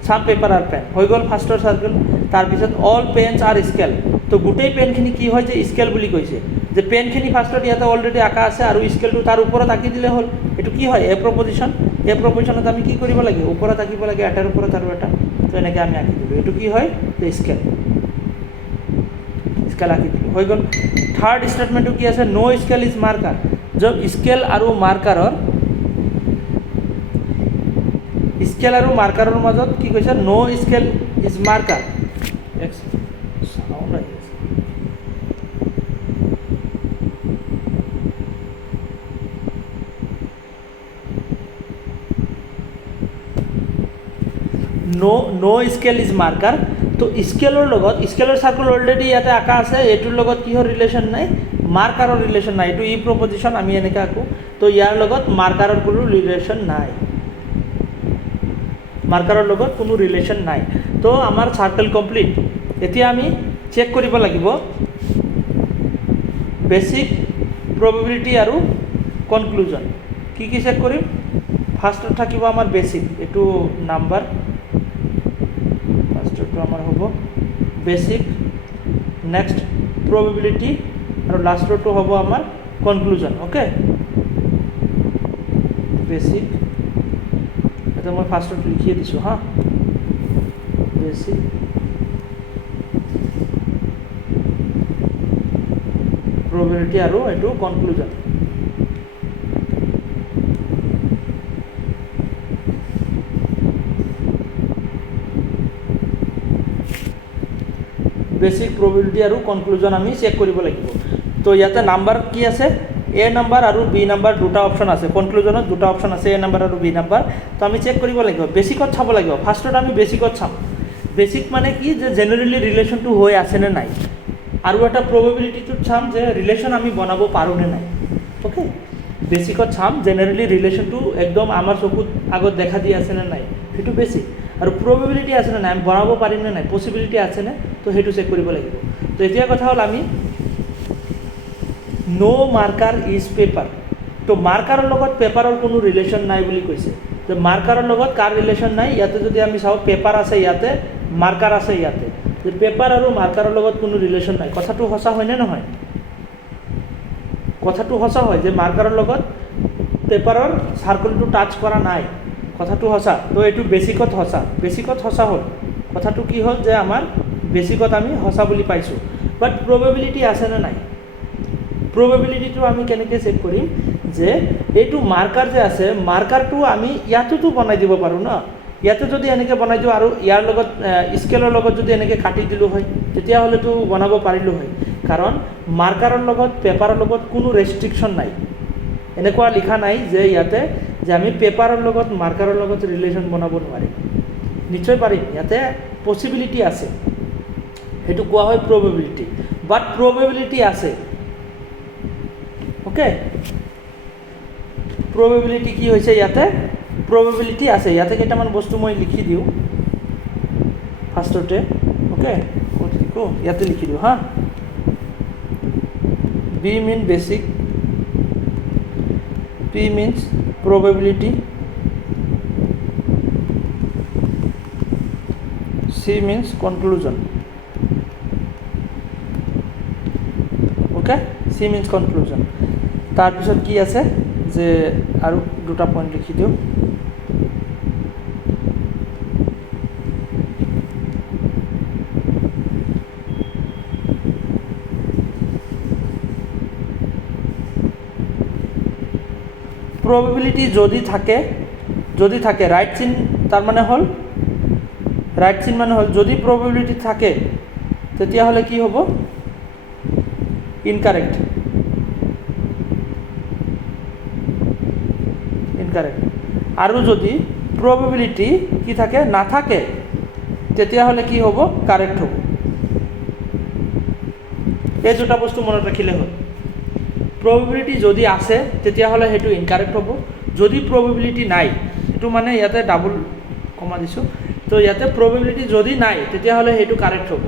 সাম পেপাৰ আৰু পেন হৈ গ'ল ফাৰ্ষ্টৰ চাৰ্কেল তাৰপিছত অল পেনছ আৰ স্কেল তো গোটেই পেনখিনি কি হয় যে স্কেল বুলি কৈছে যে পেনখিনি ফাৰ্ষ্টত ইয়াতে অলৰেডি আঁকা আছে আৰু স্কেলটো তাৰ ওপৰত আঁকি দিলে হ'ল এইটো কি হয় এ প্ৰপ'জিশ্যনত আমি কি কৰিব লাগে ওপৰত আঁকিব লাগে এটাৰ ওপৰত আৰু এটা তো এনেকৈ আমি আঁকি দিলোঁ এইটো কি হয় যে স্কেল আঁকি দিলোঁ হৈ গ'ল থাৰ্ড ষ্টেটমেণ্টটো কি আছে স্কেল ইজ মাৰ্কাৰ য'ত স্কেল আৰু মাৰ্কাৰৰ মাজত কি কৈছে স্কেল ইজ মাৰ্কাৰ চাউণ্ড আহি আছে স্কেল ইজ মাৰ্কাৰ তো স্কেলৰ চাৰ্কল অলৰেডি ইয়াতে আঁকা আছে এইটোৰ লগত কিহৰ ৰিলেশ্যন নাই মাৰ্কাৰৰ ৰিলেশ্যন নাই এইটো ই প্ৰপ'জিশ্যন আমি এনেকৈ আঁকো তো ইয়াৰ লগত মাৰ্কাৰৰ কোনো ৰিলেশ্যন নাই তো আমাৰ চাৰ্কেল কমপ্লিট এতিয়া আমি চেক কৰিব লাগিব বেচিক প্ৰবেবিলিটি আৰু কনক্লুজন কি চেক কৰিম ফাৰ্ষ্টত থাকিব আমাৰ বেচিক এইটো নাম্বাৰ ফাৰ্ষ্টটো আমাৰ হ'ব বেচিক নেক্সট প্ৰবেবিলিটি আৰু লাষ্টৰটো হ'ব আমাৰ কনক্লুজন অ'কে বেচিক এটা মই ফাৰ্ষ্টত লিখিয়ে দিছোঁ হা বেচিক প্ৰবেবিলিটি আৰু এইটো কনক্লুজন বেচিক প্ৰবেবিলিটি আৰু কনক্লুজন আমি চেক কৰিব লাগিব তো ইয়াতে নাম্বাৰ কি আছে এ নাম্বাৰ আৰু বি নাম্বাৰ দুটা অপশ্যন আছে কনক্লুজনত দুটা অপশ্যন আছে এ নাম্বাৰ আৰু বি নাম্বাৰ তো আমি চেক কৰিব লাগিব বেচিকত চাব লাগিব ফাৰ্ষ্টত আমি বেচিকত চাম বেচিক মানে কি যে জেনেৰেলি ৰিলেশ্যনটো হৈ আছেনে নাই আৰু এটা প্ৰবেবিলিটিটোত চাম যে ৰিলেশ্যন আমি বনাব পাৰোঁনে নাই অ'কে বেচিকত চাম জেনেৰেলি ৰিলেশ্যনটো একদম আমাৰ চকুত আগত দেখা দি আছেনে নাই সেইটো বেচিক আৰু প্ৰবেবিলিটি আছেনে নাই আমি বনাব পাৰিমনে নাই পচিবিলিটি আছেনে তো সেইটো চেক কৰিব লাগিব তো এতিয়া কথা হ'ল আমি মাৰ্কাৰ ইজ পেপাৰ তো মাৰ্কাৰৰ লগত পেপাৰৰ কোনো ৰিলেশ্যন নাই বুলি কৈছে যে মাৰ্কাৰৰ লগত কাৰ ৰিলেশ্যন নাই ইয়াতে যদি আমি চাওঁ পেপাৰ আছে ইয়াতে মাৰ্কাৰ আছে ইয়াতে যে পেপাৰ আৰু মাৰ্কাৰৰ লগত কোনো ৰিলেশ্যন নাই কথাটো সঁচা হয়নে নহয় কথাটো সঁচা হয় যে মাৰ্কাৰৰ লগত পেপাৰৰ চাৰ্কলটো টাচ কৰা নাই কথাটো সঁচা তো এইটো বেচিকত সঁচা হ'ল কথাটো কি হ'ল যে আমাৰ বেচিকত আমি সঁচা বুলি পাইছোঁ বাট প্ৰবেবিলিটি আছেনে নাই প্ৰবেবিলিটিটো আমি কেনেকৈ চেক কৰিম যে এইটো মাৰ্কাৰ যে আছে মাৰ্কাৰটো আমি ইয়াতোতো বনাই দিব পাৰোঁ ন ইয়াতে যদি এনেকৈ বনাই দিওঁ আৰু ইয়াৰ লগত স্কেলৰ লগত যদি এনেকৈ কাটি দিলোঁ হয় তেতিয়াহ'লেতো বনাব পাৰিলোঁ হয় কাৰণ মাৰ্কাৰৰ লগত পেপাৰৰ লগত কোনো ৰেষ্ট্ৰিকশ্যন নাই এনেকুৱা লিখা নাই যে ইয়াতে যে আমি পেপাৰৰ লগত মাৰ্কাৰৰ লগত ৰিলেশ্যন বনাব নোৱাৰিম? নিশ্চয় পাৰিম, ইয়াতে পচিবিলিটি আছে, সেইটো কোৱা হয় প্ৰবেবিলিটি, বাট প্ৰবেবিলিটি আছে। অ'কে, প্ৰবেবিলিটি কি হৈছে ইয়াতে? প্ৰবেবিলিটি আছে। ইয়াতে কেইটামান বস্তু মই লিখি দিওঁ ফাৰ্ষ্টতে। অ'কে, ক'ত লিখোঁ? ইয়াতে লিখি দিওঁ হা। B mean basic, P means probability, C means conclusion. Okay, C means conclusion. তাৰপিছত কি আছে যে আৰু দুটা পইণ্ট লিখি দিওঁ। প্রবেবিলিটি যদি থাকে রাইট চিন, তার মানে হল রাইট চিন মানে হল যদি প্রবেবিলিটি থাকে তেতিয়াহ'লে কি হ'ব? ইনকারেক্ট। আৰু যদি প্রবেবিলিটি কি থাকে নাথাকে তেতিয়াহ'লে কি হ'ব? কারেক্ট হ'ব। এই দুটা বস্তু মনত ৰাখিলে হ'ল। প্ৰবেবিলিটি যদি আছে তেতিয়াহ'লে সেইটো ইনকাৰেক্ট হ'ব, যদি প্ৰবেবিলিটি নাই, সেইটো মানে ইয়াতে ডাবল কমা দিছোঁ, তো ইয়াতে প্ৰবেবিলিটি যদি নাই তেতিয়াহ'লে সেইটো কাৰেক্ট হ'ব।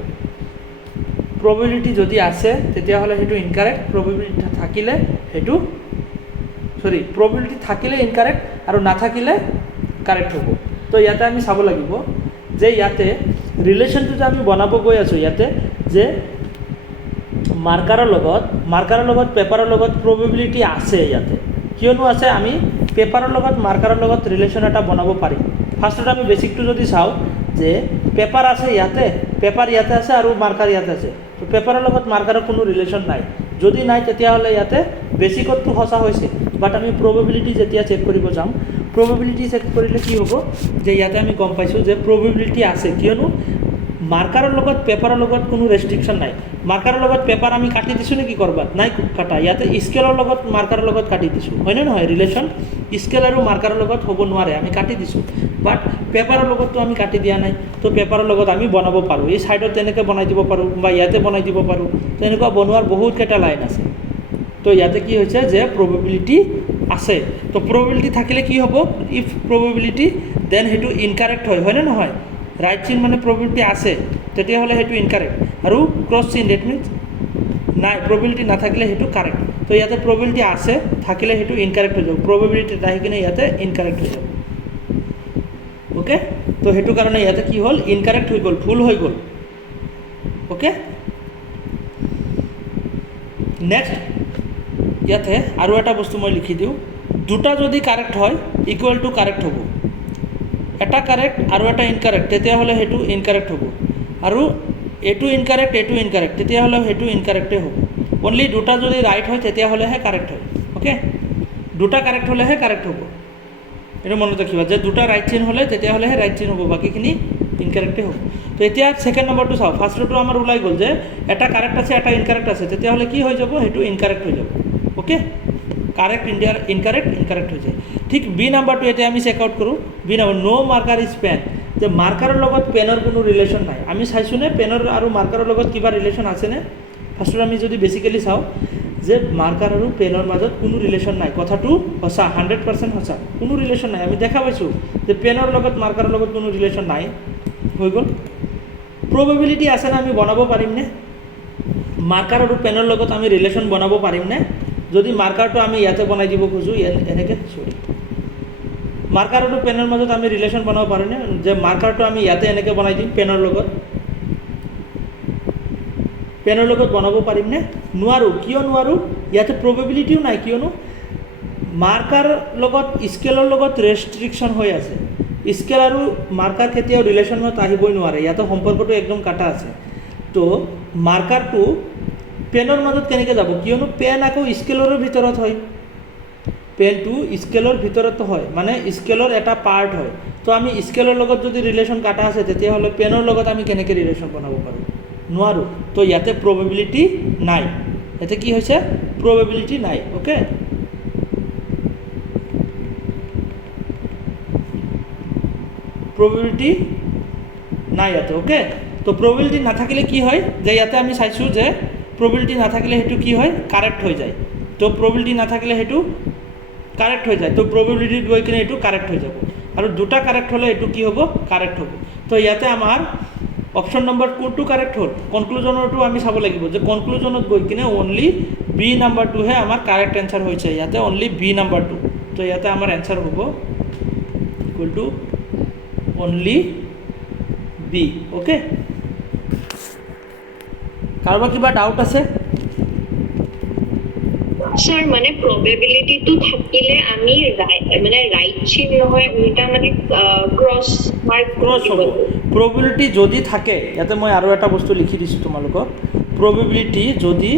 প্ৰবেবিলিটি যদি আছে তেতিয়াহ'লে সেইটো ইনকাৰেক্ট, প্ৰবেবিলিটি থাকিলে সেইটো প্ৰবেবিলিটি থাকিলে ইনকাৰেক্ট আৰু নাথাকিলে কাৰেক্ট হ'ব। তো ইয়াতে আমি চাব লাগিব যে ইয়াতে ৰিলেশ্যনটো যে আমি বনাব গৈ আছোঁ ইয়াতে যে মাৰ্কাৰৰ লগত পেপাৰৰ লগত প্ৰবেবিলিটি আছে ইয়াতে। কিয়নো আছে? আমি পেপাৰৰ লগত মাৰ্কাৰৰ লগত ৰিলেশ্যন এটা বনাব পাৰিম। ফাৰ্ষ্টত আমি বেছিকটো যদি চাওঁ যে পেপাৰ আছে ইয়াতে, পেপাৰ ইয়াতে আছে আৰু মাৰ্কাৰ ইয়াতে আছে, তো পেপাৰৰ লগত মাৰ্কাৰৰ কোনো ৰিলেশ্যন নাই। যদি নাই তেতিয়াহ'লে ইয়াতে বেছিকতটো সঁচা হৈছে, বাট আমি প্ৰবেবিলিটি যেতিয়া চেক কৰিব যাম, প্ৰবেবিলিটি চেক কৰিলে কি হ'ব যে ইয়াতে আমি গম পাইছোঁ যে প্ৰবেবিলিটি আছে। কিয়নো মাৰ্কাৰৰ লগত পেপাৰৰ লগত কোনো ৰেষ্ট্ৰিকশ্যন নাই। মাৰ্কাৰৰ লগত পেপাৰ আমি কাটি দিছোঁ নেকি ক'ৰবাত? নাই কাটা। ইয়াতে স্কেলৰ লগত মাৰ্কাৰৰ লগত কাটি দিছোঁ, হয়নে নহয়? ৰিলেশ্যন স্কেল আৰু মাৰ্কাৰৰ লগত হ'ব নোৱাৰে, আমি কাটি দিছোঁ। বাট পেপাৰৰ লগততো আমি কাটি দিয়া নাই, তো পেপাৰৰ লগত আমি বনাব পাৰোঁ। এই ছাইডত তেনেকৈ বনাই দিব পাৰোঁ বা ইয়াতে বনাই দিব পাৰোঁ। তেনেকুৱা বনোৱাৰ বহুতকেইটা লাইন আছে। তো ইয়াতে কি হৈছে যে প্ৰবেবিলিটি আছে। তো প্ৰবেবিলিটি থাকিলে কি হ'ব? ইফ প্ৰবেবিলিটি দেন সেইটো ইনকাৰেক্ট হয়, হয়নে নহয়? ৰাইট চিন মানে প্ৰবেবিলিটি আছে তেতিয়াহ'লে সেইটো ইনকাৰেক্ট, আৰু ক্ৰছ চিন ডেট মিনছ নাই, প্ৰবেবিলিটি নাথাকিলে সেইটো কাৰেক্ট। তো ইয়াতে প্ৰবেবিলিটি আছে থাকিলে সেইটো ইনকাৰেক্ট হৈ যাব, প্ৰবেবিলিটি আহি কিনে ইয়াতে ইনকাৰেক্ট হৈ যাব। অ'কে, তো সেইটো কাৰণে ইয়াতে কি হ'ল? ইনকাৰেক্ট হৈ গ'ল, ভুল হৈ গ'ল। অ'কে, নেক্সট ইয়াতে আৰু এটা বস্তু মই লিখি দিওঁ, দুটা যদি কাৰেক্ট হয় ইকুৱেল টু কাৰেক্ট হ'ব। এটা কাৰেক্ট আৰু এটা ইনকাৰেক্ট তেতিয়াহ'লে সেইটো ইনকাৰেক্ট হ'ব, আৰু এইটো ইনকাৰেক্ট তেতিয়াহ'লে সেইটো ইনকাৰেক্টেই হ'ব। অনলি দুটা যদি ৰাইট হয় তেতিয়াহ'লেহে কাৰেক্ট হয়। অ'কে, দুটা কাৰেক্ট হ'লেহে কাৰেক্ট হ'ব, এইটো মনত ৰাখিবা যে দুটা ৰাইট চিন হ'লে তেতিয়াহ'লেহে ৰাইট চিন হ'ব, বাকীখিনি ইনকাৰেক্টেই হ'ব। তো এতিয়া ছেকেণ্ড নম্বৰটো চাওঁ। ফাৰ্ষ্টটো আমাৰ ওলাই গ'ল যে এটা কাৰেক্ট আছে এটা ইনকাৰেক্ট আছে, তেতিয়াহ'লে কি হৈ যাব? সেইটো ইনকাৰেক্ট হৈ যাব। অ'কে, কাৰেক্ট ইনকাৰেক্ট হৈ যায়। ঠিক বি নাম্বাৰটো এতিয়া আমি চেক আউট কৰোঁ। B number, no' marker is pen, যে মাৰ্কাৰৰ লগত পেনৰ কোনো ৰিলেশ্যন নাই। আমি চাইছোঁনে পেনৰ আৰু মাৰ্কাৰৰ লগত কিবা ৰিলেশ্যন আছেনে? ফাৰ্ষ্টত আমি যদি বেচিকেলি চাওঁ যে মাৰ্কাৰ আৰু পেনৰ মাজত কোনো ৰিলেশ্যন নাই, কথাটো সঁচা, 100% সঁচা, কোনো ৰিলেশ্যন নাই। আমি দেখা পাইছোঁ যে পেনৰ লগত মাৰ্কাৰৰ লগত কোনো ৰিলেশ্যন নাই, হৈ গ'ল। প্ৰবেবিলিটি আছেনে? আমি বনাব পাৰিমনে? মাৰ্কাৰ আৰু পেনৰ লগত আমি ৰিলেশ্যন বনাব পাৰিমনে? যদি মাৰ্কাৰটো আমি ইয়াতে বনাই দিব খোজোঁ, এনেকৈ মাৰ্কাৰ আৰু পেনৰ মাজত আমি ৰিলেশ্যন বনাব পাৰোঁনে? যে মাৰ্কাৰটো আমি ইয়াতে এনেকৈ বনাই দিম পেনৰ লগত বনাব পাৰিমনে? নোৱাৰোঁ। কিয় নোৱাৰোঁ? ইয়াতে প্ৰবেবিলিটিও নাই। কিয়নো মাৰ্কাৰ লগত স্কেলৰ লগত ৰেষ্ট্ৰিকশ্যন হৈ আছে। স্কেল আৰু মাৰ্কাৰ কেতিয়াও ৰিলেশ্যনত আহিবই নোৱাৰে, ইয়াতে সম্পৰ্কটো একদম কাটা আছে। তো মাৰ্কাৰটো পেনৰ মাজত কেনেকৈ যাব? কিয়নো পেন আকৌ স্কেলৰৰ ভিতৰত হয়, পেনটো স্কেলৰ ভিতৰতো হয়, মানে স্কেলৰ এটা পাৰ্ট হয়। তো আমি স্কেলৰ লগত যদি ৰিলেশ্যন কাটা আছে তেতিয়াহ'লে পেনৰ লগত আমি কেনেকৈ ৰিলেশ্যন বনাব পাৰোঁ? নোৱাৰোঁ। তো ইয়াতে প্ৰবেবিলিটি নাই। ইয়াতে কি হৈছে? প্ৰবেবিলিটি নাই। অ'কে, প্ৰবেবিলিটি নাই ইয়াতে ওকে তো প্ৰবেবিলিটি নাথাকিলে কি হয় যে ইয়াতে আমি চাইছোঁ যে প্ৰবেবিলিটি নাথাকিলে সেইটো কি হয় কাৰেক্ট হৈ যায় তো প্ৰবেবিলিটি নাথাকিলে সেইটো কাৰেক্ট হৈ যায় তো প্ৰবেবিলিটিত গৈ কিনে এইটো কাৰেক্ট হৈ যাব আৰু দুটা কাৰেক্ট হ'লে এইটো কি হ'ব কাৰেক্ট হ'ব তো ইয়াতে আমাৰ অপশ্যন নম্বৰ কোনটো কাৰেক্ট হ'ল কনক্লুজনৰটো আমি চাব লাগিব যে কনক্লুজনত গৈ কিনে অনলি বি নাম্বাৰটোহে আমাৰ কাৰেক্ট এনচাৰ হৈছে ইয়াতে অনলি বি নাম্বাৰটো তো ইয়াতে আমাৰ এনচাৰ হ'ব equal to only be okay কাৰোবাৰ কিবা ডাউট আছে স্যাৰ মানে প্ৰবাবিলিটিটো থাকিলে আমি মানে ৰাইট চিন নহয় উল্টা মানে ক্ৰস মাৰ্ক ক্ৰছ হ'ব প্ৰবেবিলিটি যদি থাকে ইয়াতে মই আৰু এটা বস্তু লিখি দিছোঁ তোমালোকক প্ৰবেবিলিটি যদি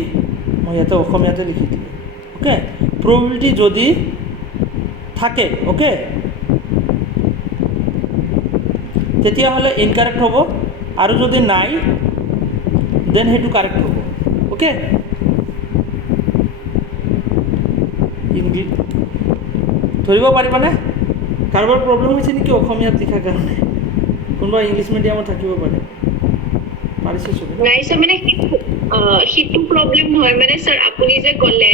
মই ইয়াতে অসমীয়াতে লিখি দিলোঁ ওকে প্ৰবেবিলিটি যদি থাকে ওকে তেতিয়াহ'লে ইনকাৰেক্ট হ'ব আৰু যদি নাই দেন সেইটো কাৰেক্ট হ'ব ওকে ধৰিব পাৰিবানে কাৰোবাৰ প্ৰব্লেম হৈছে নেকি অসমীয়াত লিখাৰ কাৰণে কোনোবা ইংলিছ মিডিয়ামত থাকিব পাৰে পাৰিছে চবে নাই স্যাৰ মানে সেইটো প্ৰবলেম হয় মানে স্যাৰ আপুনি যে ক'লে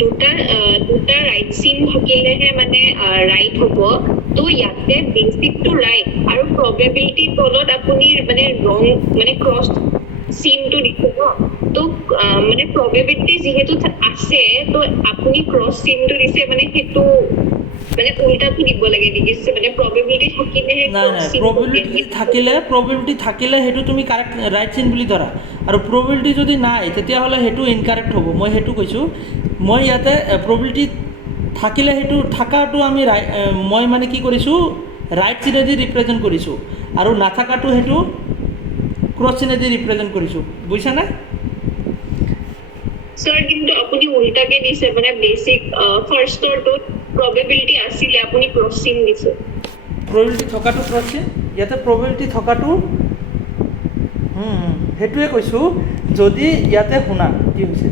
দুটা ৰাইট চিন থাকিলেহে মানে ৰাইট হ'ব তো ইয়াতে বেচিকটো ৰাইট আৰু প্ৰবেবিলিটি তলত আপুনি মানে ৰং মানে ক্ৰছ চিনটো দিছে ন তো মানে প্ৰবেবিলিটি যিহেতু আছে তো আপুনি ক্ৰছ চিনটো দিছে মানে সেইটো মানে উল্টাটো দিব লাগে নেকি মানে প্ৰবেবিলিটি থাকিলেহে নাই নাই প্ৰবেবিলিটি থাকিলে সেইটো তুমি কাৰেক্ট ৰাইট চিন বুলি ধৰা আৰু প্ৰবেবিলিটি যদি নাই তেতিয়াহ'লে সেইটো ইনকাৰেক্ট হ'ব মই সেইটো কৈছোঁ মই ইয়াতে প্ৰবেবিলিটি থাকিলে সেইটো থাকাটো আমি মই মানে কি কৰিছোঁ ৰাইট চিনেদি ৰিপ্ৰেজেণ্ট কৰিছোঁ আৰু নাথাকাটো সেইটো ক্ৰছ চিনেদি ৰিপ্ৰেজেণ্ট কৰিছোঁ বুজিছানে স্যাৰ কিন্তু আপুনি উল্টাকে দিছে মানে বেসিক ফাৰ্ষ্টৰটোত প্ৰবেবিলিটি আছিল আপুনি ক্ৰছ চিন দিছে প্ৰবেবিলিটি থকাটো ক্ৰছ চিন ইয়াতে প্ৰবেবিলিটি থকাটো সেইটোৱে কৈছোঁ যদি ইয়াতে শুনা কি হৈছে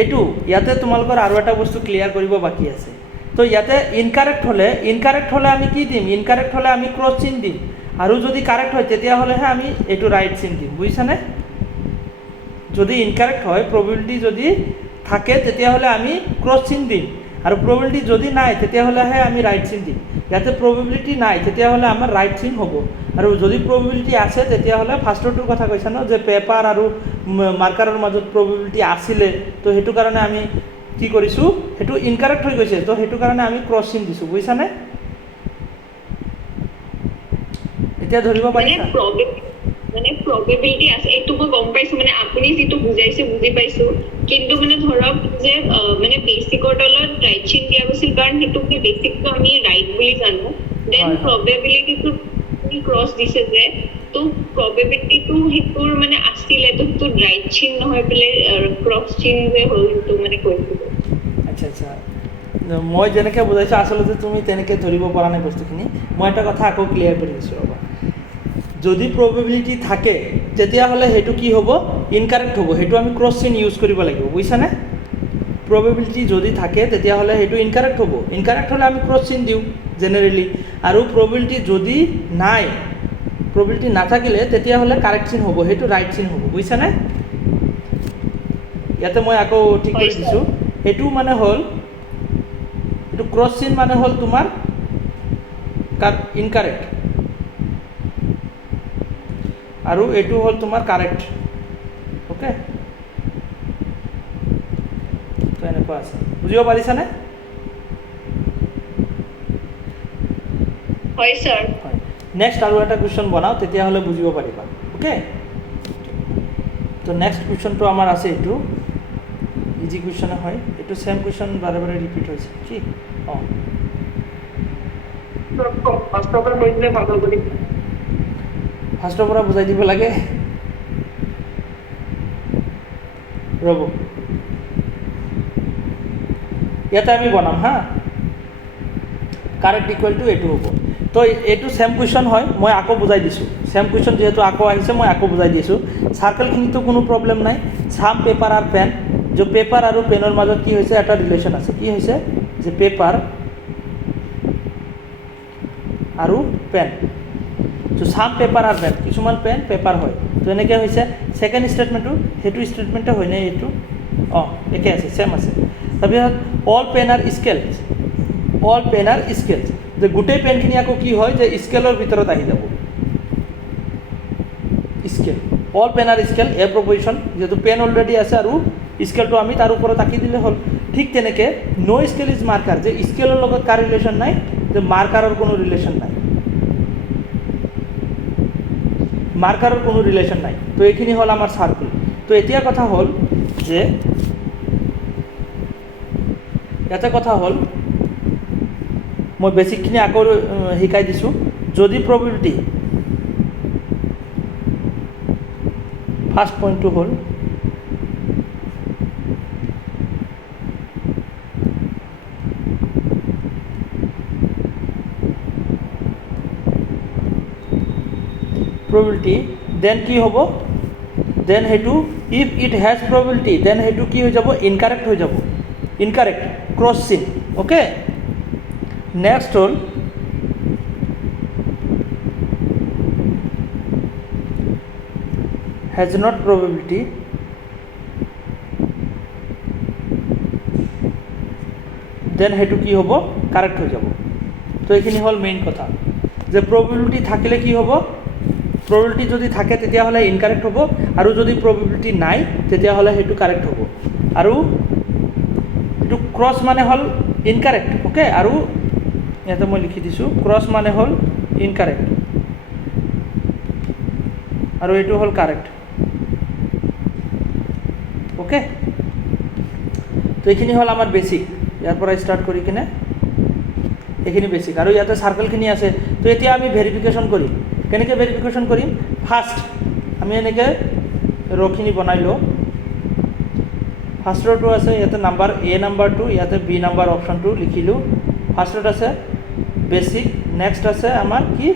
এইটো ইয়াতে তোমালোকৰ আৰু এটা বস্তু ক্লিয়াৰ কৰিব বাকী আছে তো ইয়াতে ইনকাৰেক্ট হ'লে আমি কি দিম ইনকাৰেক্ট হ'লে আমি ক্ৰছ চিন দিম আৰু যদি কাৰেক্ট হয় তেতিয়াহ'লেহে আমি এইটো ৰাইট চিন দিম বুজিছানে যদি ইনকাৰেক্ট হয় প্ৰবেবিলিটি যদি থাকে তেতিয়াহ'লে আমি ক্ৰছ চিন দিম আৰু প্ৰবেবিলিটি যদি নাই তেতিয়াহ'লেহে আমি ৰাইট চিন দিম ইয়াতে প্ৰবেবিলিটি নাই তেতিয়াহ'লে আমাৰ ৰাইট চিন হ'ব আৰু যদি প্ৰবেবিলিটি আছে তেতিয়াহ'লে ফাৰ্ষ্টৰটোৰ কথা কৈছা ন যে পেপাৰ আৰু মাৰ্কাৰৰ মাজত প্ৰবেবিলিটি আছিলে তো সেইটো কাৰণে আমি কি কৰিছোঁ সেইটো ইনকাৰেক্ট হৈ গৈছে তো সেইটো কাৰণে আমি ক্ৰছ চিন দিছোঁ বুজিছানে এতিয়া ধৰিব পাৰিছা মানে প্ৰবেবিলিটি আছে এইটো মই গম পাইছোঁ মানে আপুনি যিটো বুজাইছে বুজি পাইছোঁ কিন্তু মানে ধৰক যে মানে বেচিকৰ তলত ৰাইট চিন দিয়া গৈছিল কাৰণ সেইটো বেচিকটো আমি ৰাইট বুলি জানো দেন প্ৰবেবিলিটিটো আপুনি ক্ৰছ দিছে যে তো প্ৰবেবিলিটিটো সেইটোৰ মানে আছিলে তো সেইটো ৰাইট চিন নহয় পেলাই ক্ৰছ চিন যে হ'ল সেইটো মানে কৈছিলোঁ আচ্ছা মই যেনেকৈ বুজাইছোঁ আচলতে তুমি তেনেকৈ ধৰিব পৰা নাই বস্তুখিনি মই এটা কথা আকৌ ক্লিয়াৰ কৰি দিছোঁ ৰ'বা যদি প্ৰবেবিলিটি থাকে তেতিয়াহ'লে সেইটো কি হ'ব ইনকাৰেক্ট হ'ব সেইটো আমি ক্ৰছ চিন ইউজ কৰিব লাগিব বুজিছানে প্ৰবেবিলিটি যদি থাকে তেতিয়াহ'লে সেইটো ইনকাৰেক্ট হ'ব ইনকাৰেক্ট হ'লে আমি ক্ৰছ চিন দিওঁ জেনেৰেলি আৰু প্ৰবেবিলিটি যদি নাই প্ৰবেবিলিটি নাথাকিলে তেতিয়াহ'লে কাৰেক্ট চিন হ'ব সেইটো ৰাইট চিন হ'ব বুজিছানে ইয়াতে মই আকৌ ঠিক কৰি দিছোঁ এইটো মানে হ'ল এইটো ক্ৰছ চিন মানে হ'ল তোমাৰ ইনকাৰেক্ট আৰু এইটো হ'ল তোমাৰ কাৰেক্ট ওকে তো এনেকুৱা আছে বুজিব পাৰিছানে হয় স্যাৰ হয় নেক্সট আৰু এটা কুৱেশ্যন বনাওঁ তেতিয়াহ'লে বুজিব পাৰিবা ওকে তো নেক্সট কুৱেশ্যনটো আমাৰ আছে এইটো ইজি কুৱেশ্যনে হয় এইটো ছেম কুৱেশ্যন বাৰে বাৰে ৰিপিট হৈছে কি অঁ ফাৰ্ষ্টৰ পৰা বুজাই দিব লাগে ৰ'ব ইয়াতে আমি বনাম হা কাৰেক্ট ইকুৱেল টু এইটো হ'ব তো এইটো ছেম কুৱেশ্যন হয় মই আকৌ বুজাই দিছোঁ ছেম কুৱেশ্যন যিহেতু আকৌ আহিছে মই আকৌ বুজাই দিছোঁ চাৰ্কেলখিনিতো কোনো প্ৰব্লেম নাই ছাম পেপাৰ আৰু পেন যে পেপাৰ আৰু পেনৰ মাজত কি হৈছে এটা ৰিলেশ্যন আছে কি হৈছে যে পেপাৰ আৰু পেন তো সাম পেপাৰ আৰ পেন, কিছুমান পেন পেপাৰ হয়। তো এনেকৈ হৈছে ছেকেণ্ড ষ্টেটমেণ্টটো, সেইটো ষ্টেটমেণ্টে হয়নে এইটো? অঁ, একে আছে, ছেম আছে। তাৰপিছত all pen are scales, all pen are scales, যে গোটেই পেনখিনি আকৌ কি হয় যে স্কেলৰ ভিতৰত আহি যাব, scale. All pen are scale, a proposition, যিহেতু পেন অলৰেডি আছে আৰু স্কেলটো আমি তাৰ ওপৰত আঁকি দিলে হ'ল। ঠিক তেনেকৈ ন' স্কেল ইজ মাৰ্কাৰ, যে স্কেলৰ লগত কাৰ ৰিলেশ্যন নাই, যে মাৰ্কাৰৰ কোনো ৰিলেশ্যন নাই, মাৰ্কাৰৰ কোনো ৰিলেশ্যন নাই। তো এইখিনি হ'ল আমাৰ চাৰ্কুল। তো এতিয়া কথা হ'ল যে ইয়াতে কথা হ'ল মই বেছিকখিনি আকৌ শিকাই দিছোঁ। যদি প্ৰবিলিটি, ফাৰ্ষ্ট পইণ্টটো হ'ল প্ৰবিলিটি, দেন কি হ'ব, দেন সেইটো ইফ ইট হেজ প্ৰবিলিটি, দেন সেইটো কি হৈ যাব, ইনকাৰেক্ট হৈ যাব, ইনকাৰেক্ট, ক্ৰছ চিন। অ'কে, নেক্সট হ'ল হেজ নট প্ৰবেবিলিটি, দেন সেইটো কি হ'ব, কাৰেক্ট হৈ যাব। তো এইখিনি হ'ল মেইন কথা, যে প্ৰবেবিলিটি থাকিলে কি হ'ব, প্ৰবেবিলিটি যদি থাকে তেতিয়াহ'লে ইনকাৰেক্ট হ'ব, আৰু যদি প্ৰবেবিলিটি নাই তেতিয়াহ'লে সেইটো কাৰেক্ট হ'ব। আৰু এইটো ক্ৰছ মানে হ'ল ইনকাৰেক্ট। অ'কে, আৰু ইয়াতে মই লিখি দিছোঁ, ক্ৰছ মানে হ'ল ইনকাৰেক্ট আৰু এইটো হ'ল কাৰেক্ট। অ'কে, তো এইখিনি হ'ল আমাৰ বেছিক, ইয়াৰ পৰা ষ্টাৰ্ট কৰি কিনে এইখিনি বেছিক, আৰু ইয়াতে চাৰ্কেলখিনি আছে। তো এতিয়া আমি ভেৰিফিকেশ্যন কৰিম। কেনেকৈ ভেৰিফিকেশ্যন কৰিম? ফাৰ্ষ্ট আমি এনেকৈ ৰ'খিনি বনাই লওঁ। ফাৰ্ষ্ট ৰ'টো আছে, ইয়াতে নাম্বাৰ এ নাম্বাৰটো, ইয়াতে বি নাম্বাৰ অপশ্যনটো লিখিলোঁ। ফাৰ্ষ্টত আছে বেছিক, নেক্সট আছে আমাৰ কি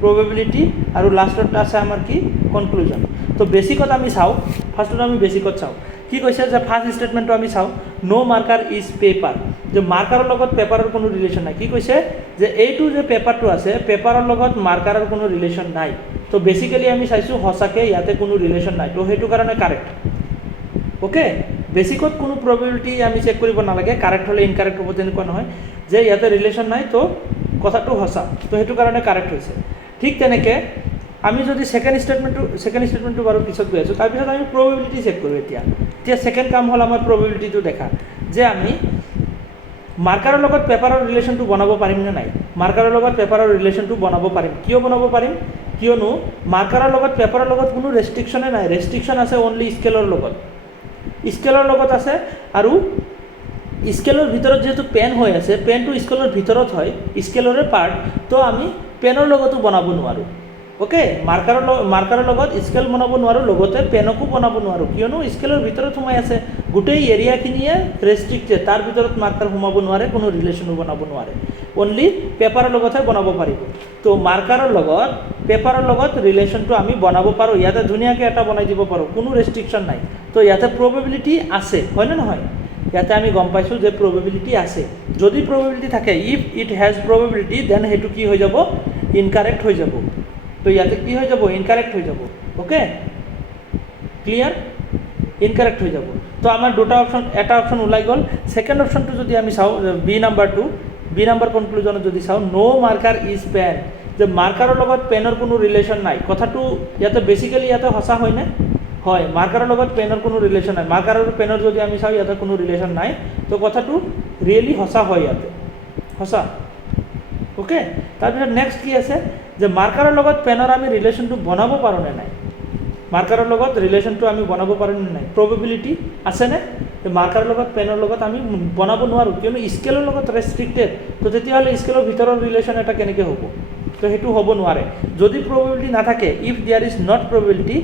প্ৰবেবিলিটি, আৰু লাষ্টত আছে আমাৰ কি কনক্লুজন। তো বেছিকত আমি চাওঁ, ফাৰ্ষ্টত আমি বেছিকত চাওঁ। কি কৈছে যে ফাৰ্ষ্ট ষ্টেটমেণ্টটো আমি চাওঁ, ন' মাৰ্কাৰ ইজ পেপাৰ, যে মাৰ্কাৰৰ লগত পেপাৰৰ কোনো ৰিলেশ্যন নাই। কি কৈছে যে এইটো যে পেপাৰটো আছে, পেপাৰৰ লগত মাৰ্কাৰৰ কোনো ৰিলেশ্যন নাই। তো বেছিকেলি আমি চাইছোঁ সঁচাকৈ ইয়াতে কোনো ৰিলেশ্যন নাই, তো সেইটো কাৰণে কাৰেক্ট। অ'কে, বেছিকত কোনো প্ৰবেবিলিটি আমি চেক কৰিব নালাগে, কাৰেক্ট হ'লে ইনকাৰেক্ট হ'ব তেনেকুৱা নহয়, যে ইয়াতে ৰিলেশ্যন নাই তো কথাটো সঁচা, তো সেইটো কাৰণে কাৰেক্ট হৈছে। ঠিক তেনেকৈ আমি যদি ছেকেণ্ড ষ্টেটমেণ্টটো বাৰু পিছত গৈ আছোঁ, তাৰপিছত আমি প্ৰবেবিলিটি চেক কৰোঁ। এতিয়া ছেকেণ্ড কাম হ'ল আমাৰ প্ৰবেবিলিটিটো দেখা, যে আমি মাৰ্কাৰৰ লগত পেপাৰৰ ৰিলেশ্যনটো বনাব পাৰিম নে নাই। মাৰ্কাৰৰ লগত পেপাৰৰ ৰিলেশ্যনটো বনাব পাৰিম। কিয় বনাব পাৰিম? কিয়নো মাৰ্কাৰৰ লগত পেপাৰৰ লগত কোনো ৰেষ্ট্ৰিকশ্যনে নাই, ৰেষ্ট্ৰিকশ্যন আছে অনলি স্কেলৰ লগত, স্কেলৰ লগত আছে। আৰু স্কেলৰ ভিতৰত যিহেতু পেন হৈ আছে, পেনটো স্কেলৰ ভিতৰত হয়, স্কেলৰে পাৰ্ট, তো আমি পেনৰ লগতো বনাব নোৱাৰোঁ। অ'কে, মাৰ্কাৰৰ লগত স্কেল বনাব নোৱাৰোঁ, লগতে পেনকো বনাব নোৱাৰোঁ, কিয়নো স্কেলৰ ভিতৰত সোমাই আছে। গোটেই এৰিয়াখিনিয়ে ৰেষ্ট্ৰিক্টেড, তাৰ ভিতৰত মাৰ্কাৰ সোমাব নোৱাৰে, কোনো ৰিলেশ্যনো বনাব নোৱাৰে, অনলি পেপাৰৰ লগতহে বনাব পাৰিব। তো মাৰ্কাৰৰ লগত পেপাৰৰ লগত ৰিলেশ্যনটো আমি বনাব পাৰোঁ, ইয়াতে ধুনীয়াকৈ এটা বনাই দিব পাৰোঁ, কোনো ৰেষ্ট্ৰিকশ্যন নাই। তো ইয়াতে প্ৰবেবিলিটি আছে, হয়নে নহয়? ইয়াতে আমি গম পাইছোঁ যে প্ৰবেবিলিটি আছে। যদি প্ৰবেবিলিটি থাকে, if it has probability, then সেইটো কি হৈ যাব, ইনকাৰেক্ট হৈ যাব। তো ইয়াতে কি হৈ যাব, ইনকাৰেক্ট হৈ যাব। অ'কে, ক্লিয়াৰ, ইনকাৰেক্ট হৈ যাব। তো আমাৰ দুটা অপশ্যন, এটা অপশ্যন ওলাই গ'ল। ছেকেণ্ড অপশ্যনটো যদি আমি চাওঁ, বি নাম্বাৰটো, বি নাম্বাৰ কনক্লুজনত যদি চাওঁ, ন' মাৰ্কাৰ ইজ পেন, যে মাৰ্কাৰৰ লগত পেনৰ কোনো ৰিলেশ্যন নাই। কথাটো ইয়াতে বেছিকেলি ইয়াতে সঁচা হয়নে? হয়, মাৰ্কাৰৰ লগত পেনৰ কোনো ৰিলেশ্যন নাই। মাৰ্কাৰ আৰু পেনৰ যদি আমি চাওঁ, ইয়াতে কোনো ৰিলেশ্যন নাই, তো কথাটো ৰিয়েলি সঁচা হয়, ইয়াতে সঁচা। অ'কে, তাৰপিছত নেক্সট কি আছে, যে মাৰ্কাৰৰ লগত পেনৰ আমি ৰিলেশ্যনটো বনাব পাৰোঁ নে নাই। মাৰ্কাৰৰ লগত ৰিলেশ্যনটো আমি বনাব পাৰোঁ নে নাই, প্ৰবেবিলিটি আছেনে? মাৰ্কাৰৰ লগত পেনৰ লগত আমি বনাব নোৱাৰোঁ, কিয়নো স্কেলৰ লগত ৰেষ্ট্ৰিক্টেড। তো তেতিয়াহ'লে স্কেলৰ ভিতৰৰ ৰিলেশ্যন এটা কেনেকৈ হ'ব? তো সেইটো হ'ব নোৱাৰে। যদি প্ৰবেবিলিটি নাথাকে, if there is not probability,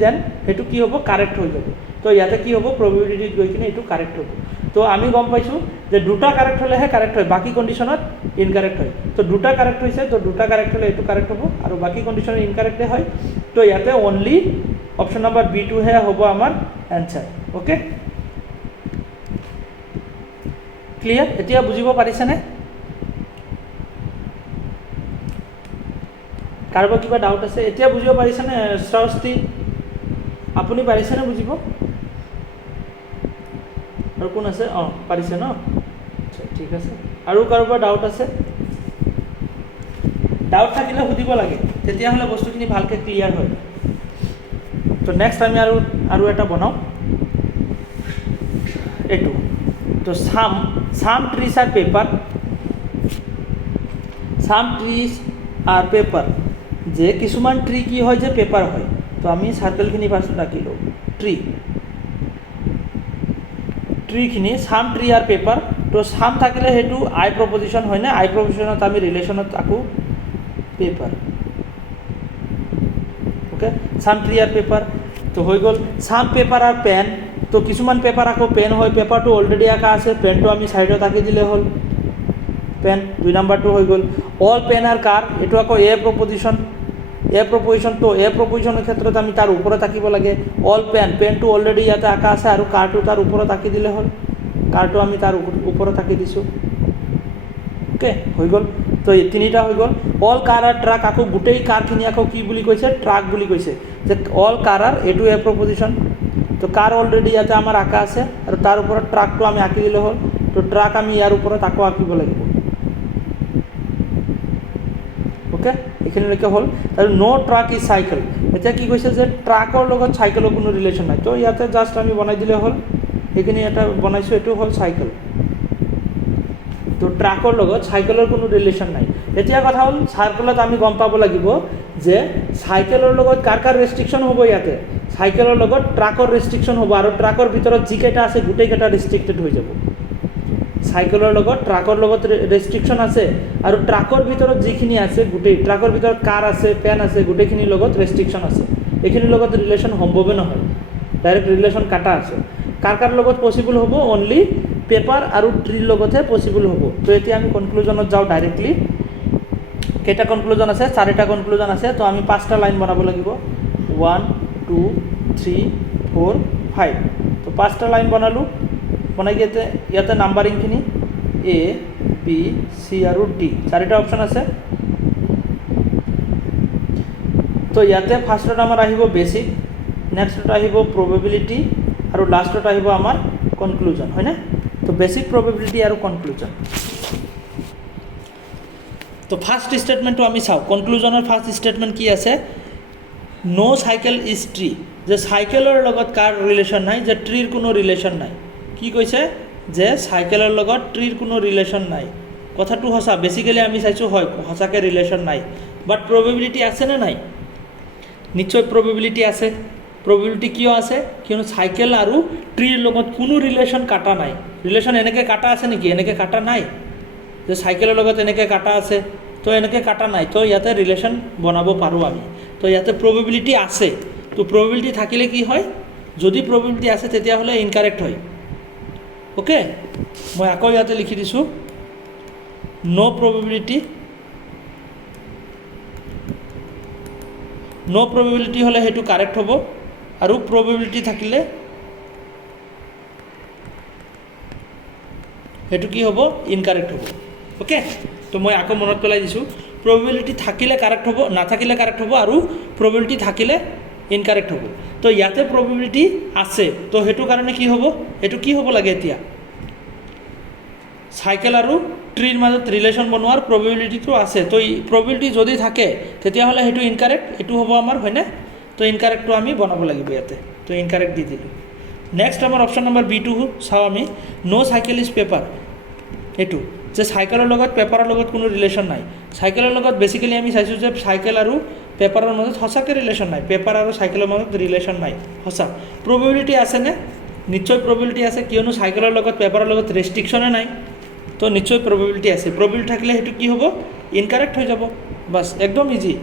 then সেইটো কি হ'ব, কাৰেক্ট হৈ যাব। তো ইয়াতে কি হ'ব, প্ৰবেবিলিটিত গৈ কিনে এইটো কাৰেক্ট হ'ব। তো আমি গম পাইছোঁ যে দুটা কাৰেক্ট হ'লেহে কাৰেক্ট হয়, বাকী কণ্ডিশ্যনত ইনকাৰেক্ট হয়। তো দুটা কাৰেক্ট হৈছে, তো দুটা কাৰেক্ট হ'লে এইটো কাৰেক্ট হ'ব, আৰু বাকী কণ্ডিশ্যনত ইনকাৰেক্টে হয়। তো ইয়াতে অনলি অপশ্যন নম্বৰ বিটোহে হ'ব আমাৰ এনচাৰ। Okay, clear? এতিয়া বুজিব পাৰিছেনে? কাৰোবাৰ কিবা ডাউট আছে এতিয়া বুজিব পাৰিছেনে সৃষ্টি আপুনি পাৰিছেনে বুজিব আৰু কোন আছে অঁ পাৰিছে ন আচ্ছা ঠিক আছে আৰু কাৰোবাৰ ডাউট আছে ডাউট থাকিলে সুধিব লাগে তেতিয়াহ'লে বস্তুখিনি ভালকৈ ক্লিয়াৰ হয় তো নেক্সট আমি আৰু এটা বনাওঁ এইটো তো some trees are paper some trees are paper যে কিছুমান ট্রি কি হয় যে পেপার হয় তো আমি সার্কেলখিনি ফার্স্ট রাখিলোঁ ট্রিখিনি সাম ট্রি আর পেপার তো সাম থাকিলে সেইটো আই প্ৰপজিশ্যন হয় না আই প্ৰপজিশ্যনত আমি ৰিলেশ্যনত আকো পেপার ওকে সাম ট্রি আর পেপার তো হৈ গ'ল সাম পেপার আর পেন তো কিছুমান পেপার আকৌ পেন হয় পেপারটো অলরেডি আঁকা আছে পেনটো আমি সাইডত আঁকি দিলে হ'ল পেন 2 নম্বৰটো হৈ গ'ল অল পেন আৰ কাৰ এইটো আকৌ এ প্ৰপজিশ্যন তো এ প্ৰপজিশ্যনৰ ক্ষেত্ৰত আমি তাৰ ওপৰত আঁকিব লাগে অল পেনটো অলৰেডি ইয়াতে আঁকা আছে আৰু কাৰটো তাৰ ওপৰত আঁকি দিলে হ'ল কাৰটো আমি তাৰ ওপৰত আঁকি দিছোঁ ওকে হৈ গ'ল তো এই তিনিটা হৈ গ'ল অল কাৰ আৰ ট্ৰাক আকৌ গোটেই কাৰখিনি আকৌ কি বুলি কৈছে ট্ৰাক বুলি কৈছে যে অল কাৰ আৰ এইটো এ প্ৰপজিশ্যন তো কাৰ অলৰেডি ইয়াতে আমাৰ আঁকা আছে আৰু তাৰ ওপৰত ট্ৰাকটো আমি আঁকি দিলে হ'ল তো ট্ৰাক আমি ইয়াৰ ওপৰত আকৌ আঁকিব লাগিব ওকে এইখিনিলৈকে হ'ল আৰু নো ট্ৰাক ইজ চাইকেল এতিয়া কি কৈছে যে ট্ৰাকৰ লগত চাইকেলৰ কোনো ৰিলেশ্যন নাই তো ইয়াতে জাষ্ট আমি বনাই দিলে হ'ল সেইখিনি এটা বনাইছোঁ এইটো হ'ল চাইকেল তো ট্ৰাকৰ লগত চাইকেলৰ কোনো ৰিলেশ্যন নাই এতিয়া কথা হ'ল চাৰ্কেলত আমি গম পাব লাগিব যে চাইকেলৰ লগত কাৰ ৰেষ্ট্ৰিকশ্যন হ'ব ইয়াতে চাইকেলৰ লগত ট্ৰাকৰ ৰেষ্ট্ৰিকশ্যন হ'ব আৰু ট্ৰাকৰ ভিতৰত যিকেইটা আছে গোটেইকেইটা ৰেষ্ট্ৰিক্টেড হৈ যাব চাইকেলৰ লগত ট্ৰাকৰ লগত ৰেষ্ট্ৰিকশ্যন আছে আৰু ট্ৰাকৰ ভিতৰত যিখিনি আছে গোটেই ট্ৰাকৰ ভিতৰত কাৰ আছে পেন আছে গোটেইখিনিৰ লগত ৰেষ্ট্ৰিকশ্যন আছে এইখিনিৰ লগত ৰিলেশ্যন সম্ভৱে নহয় ডাইৰেক্ট ৰিলেশ্যন কাটা আছে কাৰ লগত পচিবল হ'ব অনলি পেপাৰ আৰু ট্ৰিৰ লগতহে পচিবল হ'ব তো এতিয়া আমি কনক্লুজনত যাওঁ ডাইৰেক্টলি কেইটা কনক্লুজন আছে 4টা কনক্লুজন আছে তো আমি 5টা লাইন বনাব লাগিব 1 2 3 4 5 তো 5টা লাইন বনালোঁ বনাই ইয়াতে নাম্বাৰিংখিনি এ বি চি আৰু ডি 4টা অপশ্যন আছে তো ইয়াতে ফাৰ্ষ্টত আমাৰ আহিব বেচিক নেক্সটত আহিব প্ৰবেবিলিটি আৰু লাষ্টত আহিব আমাৰ কনক্লুজন হয়নে তো বেচিক প্ৰবেবিলিটি আৰু কনক্লুজন তো ফাৰ্ষ্ট ষ্টেটমেণ্টটো আমি চাওঁ কনক্লুজনৰ ফাৰ্ষ্ট ষ্টেটমেণ্ট কি আছে নো চাইকেল ইজ ট্ৰি যে চাইকেলৰ লগত কাৰ ৰিলেশ্যন নাই যে ট্ৰিৰ কোনো ৰিলেশ্যন নাই কি কৈছে যে চাইকেলৰ লগত ট্ৰিৰ কোনো ৰিলেশ্যন নাই কথাটো সঁচা বেচিকেলি আমি চাইছোঁ হয় সঁচাকৈ ৰিলেশ্যন নাই বাট প্ৰবেবিলিটি আছেনে নাই নিশ্চয় প্ৰবেবিলিটি আছে প্ৰবেবিলিটি কিয় আছে কিয়নো চাইকেল আৰু ট্ৰিৰ লগত কোনো ৰিলেশ্যন কাটা নাই ৰিলেশ্যন এনেকৈ কাটা আছে নেকি এনেকৈ কাটা নাই যে চাইকেলৰ লগত এনেকৈ কাটা আছে তো এনেকৈ কাটা নাই তো ইয়াতে ৰিলেশ্যন বনাব পাৰোঁ আমি তো ইয়াতে প্ৰবেবিলিটি আছে তো প্ৰবেবিলিটি থাকিলে কি হয় যদি প্ৰবেবিলিটি আছে তেতিয়াহ'লে ইনকাৰেক্ট হয় ওকে মই আকৌ ইয়াতে লিখি দিছোঁ নো প্ৰবেবিলিটি হ'লে সেইটো কাৰেক্ট হ'ব আৰু প্ৰবেবিলিটি থাকিলে সেইটো কি হ'ব ইনকাৰেক্ট হ'ব ওকে তো মই আকৌ মনত পেলাই দিছোঁ প্ৰবেবিলিটি থাকিলে কাৰেক্ট হ'ব নাথাকিলে কাৰেক্ট হ'ব আৰু প্ৰবেবিলিটি থাকিলে ইনকাৰেক্ট হ'ব তো ইয়াতে প্ৰবেবিলিটি আছে তো সেইটো কাৰণে কি হ'ব এইটো কি হ'ব লাগে এতিয়া চাইকেল আৰু ট্ৰিৰ মাজত ৰিলেশ্যন বনোৱাৰ প্ৰবেবিলিটিটো আছে তো প্ৰবেবিলিটি যদি থাকে তেতিয়াহ'লে সেইটো ইনকাৰেক্ট এইটো হ'ব আমাৰ হয়নে তো ইনকাৰেক্টটো আমি বনাব লাগিব ইয়াতে তো ইনকাৰেক্ট দি দিলোঁ নেক্সট আমাৰ অপশ্যন নম্বৰ বিটো চাওঁ আমি নো চাইকেল ইজ পেপাৰ এইটো যে চাইকেলৰ লগত পেপাৰৰ লগত কোনো ৰিলেশ্যন নাই চাইকেলৰ লগত বেচিকেলি আমি চাইছোঁ যে চাইকেল আৰু পেপাৰৰ মাজত সঁচাকৈ ৰিলেশ্যন নাই পেপাৰ আৰু চাইকেলৰ মাজত ৰিলেশ্যন নাই সঁচা প্ৰবেবিলিটি আছেনে নিশ্চয় প্ৰবেবিলিটি আছে কিয়নো চাইকেলৰ লগত পেপাৰৰ লগত ৰেষ্ট্ৰিকশ্যনে নাই তো নিশ্চয় প্ৰবেবিলিটি আছে প্ৰবেবিলিটি থাকিলে সেইটো কি হ'ব ইনকাৰেক্ট হৈ যাব বাছ একদম ইজি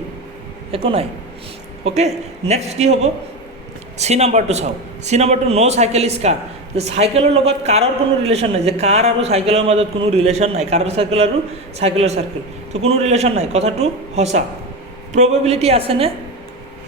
একো নাই ওকে নেক্সট কি হ'ব চি নাম্বাৰটো চাওঁ চি নাম্বাৰটো নো চাইকেল ইজ কাৰ যে চাইকেলৰ লগত কাৰৰ কোনো ৰিলেশ্যন নাই যে কাৰ আৰু চাইকেলৰ মাজত কোনো ৰিলেশ্যন নাই কাৰৰ চাইকেল আৰু চাইকেলৰ চাৰ্কেল তো কোনো ৰিলেশ্যন নাই কথাটো সঁচা প্ৰবেবিলিটি আছেনে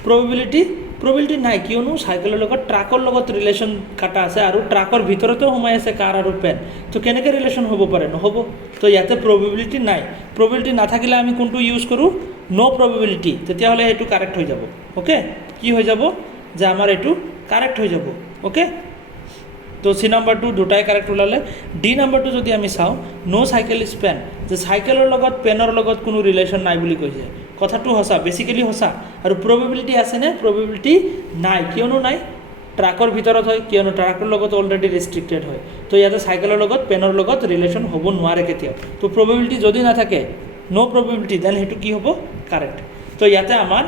প্ৰবেবিলিটি প্ৰবেবিলিটি নাই, কিয়নো চাইকেলৰ লগত ট্ৰাকৰ লগত ৰিলেশ্যন কাটা আছে আৰু ট্ৰাকৰ ভিতৰতেও সোমাই আছে কাৰ আৰু পেন। তো কেনেকৈ ৰিলেশ্যন হ'ব পাৰে? নহ'ব। তো ইয়াতে প্ৰবেবিলিটি নাই। প্ৰবেবিলিটি নাথাকিলে আমি কোনটো ইউজ কৰোঁ? ন' প্ৰবেবিলিটি। তেতিয়াহ'লে এইটো কাৰেক্ট হৈ যাব। অ'কে, কি হৈ যাব? যে আমাৰ এইটো কাৰেক্ট হৈ যাব। অ'কে, তো চি নাম্বাৰটো দুটাই কাৰেক্ট ওলালে। ডি নাম্বাৰটো যদি আমি চাওঁ, ন' চাইকেল ইজ পেন, যে চাইকেলৰ লগত পেনৰ লগত কোনো ৰিলেশ্যন নাই বুলি কৈছে। কথাটো সঁচা, বেচিকেলি সঁচা। আৰু প্ৰবেবিলিটি আছেনে? প্ৰবেবিলিটি নাই। কিয়নো নাই? ট্ৰাকৰ ভিতৰত হয়, কিয়নো ট্ৰাকৰ লগত অলৰেডি ৰেষ্ট্ৰিক্টেড হয়। তো ইয়াতে চাইকেলৰ লগত পেনৰ লগত ৰিলেশ্যন হ'ব নোৱাৰে কেতিয়াও। তো প্ৰবেবিলিটি যদি নাথাকে, ন' প্ৰবেবিলিটি, দেন সেইটো কি হ'ব? কাৰেক্ট। তো ইয়াতে আমাৰ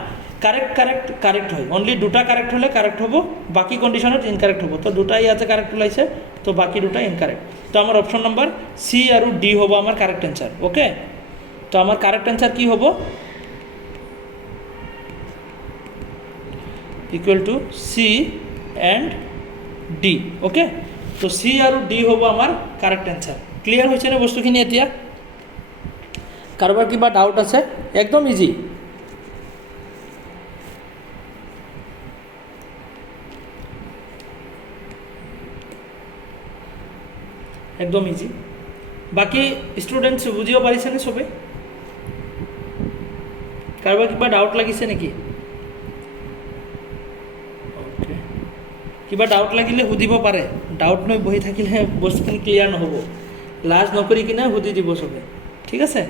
কাৰেক্ট হয়। অনলি দুটা কাৰেক্ট হ'লে কাৰেক্ট হ'ব, বাকী কণ্ডিশ্যনত ইনকাৰেক্ট হ'ব। তো দুটাই ইয়াতে কাৰেক্ট ওলাইছে, তো বাকী দুটা ইনকাৰেক্ট। তো আমাৰ অপশ্যন নম্বৰ চি আৰু ডি হ'ব আমাৰ কাৰেক্ট এনচাৰ। অ'কে, তো আমাৰ কাৰেক্ট এনচাৰ কি হ'ব? Equal to C and D. Okay, তো চি আৰু ডি হ'ব আমাৰ কাৰেক্ট এনচাৰ। ক্লিয়াৰ হৈছেনে বস্তুখিনি এতিয়া? কাৰোবাৰ কিবা ডাউট আছে? একদম ইজি। একদম ইজি। বাকী ষ্টুডেণ্টছ বুজিব পাৰিছেনে চবে? কাৰোবাৰ কিবা ডাউট লাগিছে নেকি? অ'কে, কিবা ডাউট লাগিলে সুধিব পাৰে। ডাউট লৈ বহি থাকিলে বস্তুখিনি ক্লিয়াৰ নহ'ব। লাজ নকৰি কিনে সুধি দিব চবে, ঠিক আছে?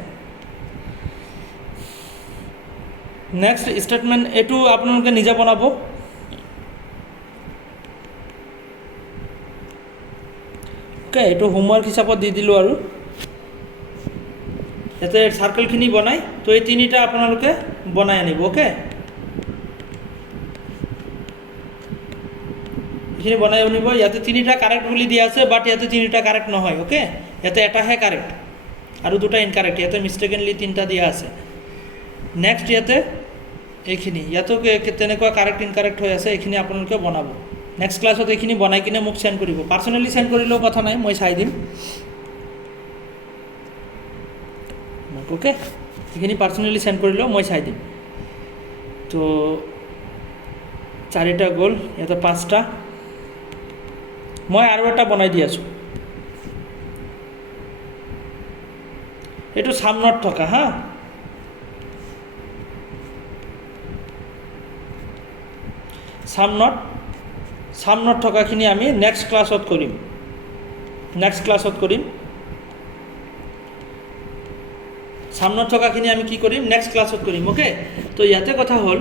নেক্সট ষ্টেটমেণ্ট, এইটো আপোনালোকে নিজে বনাব। অ'কে, এইটো হোমৱৰ্ক হিচাপত দি দিলোঁ আৰু ইয়াতে চাৰ্কেলখিনি বনাই, তো এই তিনিটা আপোনালোকে বনাই আনিব। অ'কে, এইখিনি বনাই আনিব। ইয়াতে তিনিটা কাৰেক্ট বুলি দিয়া আছে, বাট ইয়াতে তিনিটা কাৰেক্ট নহয়। অ'কে, ইয়াতে এটাহে কাৰেক্ট আৰু দুটা ইনকাৰেক্ট। ইয়াতে মিষ্টেকেনলি তিনিটা দিয়া আছে। নেক্সট ইয়াতে এইখিনি, ইয়াতো তেনেকুৱা কাৰেক্ট ইনকাৰেক্ট হৈ আছে, এইখিনি আপোনালোকে বনাব। নেক্সট ক্লাছত এইখিনি বনাই কিনে মোক চেণ্ড কৰিব। পাৰ্চনেলি চেণ্ড কৰিলেও কথা নাই, মই চাই দিম। অ'কে, এইখিনি পাৰ্চনেলি চেণ্ড কৰিলেও মই চাই দিম। তো 4টা গ'ল, ইয়াতে 5টা। মই আৰু এটা বনাই দি আছোঁ। এইটো সামনত থকা, হা, সামনত থকাখিনি আমি নেক্সট ক্লাছত কৰিম। সামনত থকাখিনি আমি কি কৰিম? নেক্সট ক্লাছত কৰিম। অ'কে, তো ইয়াতে কথা হ'ল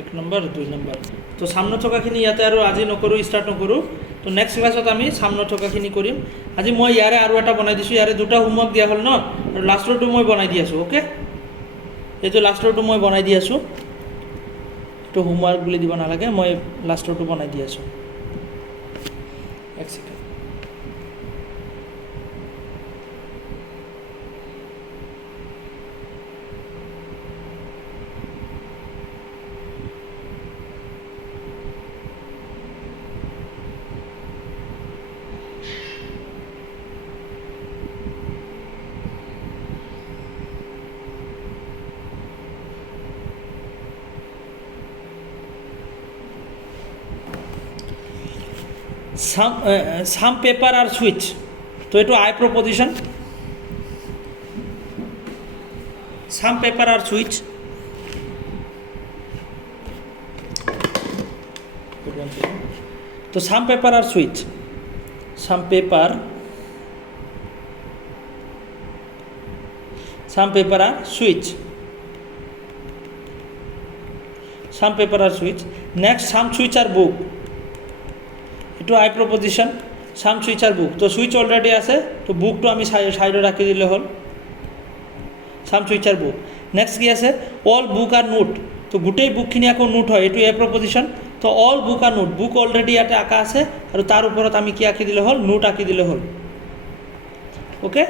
1 নম্বৰ 2 নম্বৰ। তো সামনত থকাখিনি ইয়াতে আৰু আজি নকৰোঁ, ষ্টাৰ্ট নকৰোঁ। তো নেক্সট ক্লাছত আমি সামনত থকাখিনি কৰিম। আজি মই ইয়াৰে আৰু এটা বনাই দিছোঁ। ইয়াৰে দুটা হোমৱৰ্ক দিয়া হ'ল ন, আৰু লাষ্টৰটো মই বনাই দি আছোঁ। অ'কে, এইটো লাষ্টৰটো মই বনাই দি আছোঁ। এইটো হোমৱৰ্ক বুলি দিব নালাগে, মই লাষ্টৰটো বনাই দি আছোঁ। এক second. Some paper are switch, তো এইটো আই preposition. Some paper are switch, তো some paper are switch, some paper are switch, next some switch are book, এইটো আই প্ৰপজিশ্যন। সাম সুইচ আর বুক, তো সুইচ অলরেডি আছে, তো বুকটো আমি সাইডে রাখি দিলে হল। সাম সুইচ আর বুক। নেক্সট কি আছে? অল বুক আর নোট, তো গোটেই বুকখিনি আকৌ নোট হয়, এইটো এ প্ৰপজিশ্যন। তো all book R note, book already ইয়াতে আঁকা আছে আৰু তাৰ ওপৰত আমি কি আঁকি দিলে হ'ল? নোট আঁকি দিলে হ'ল। ওকে,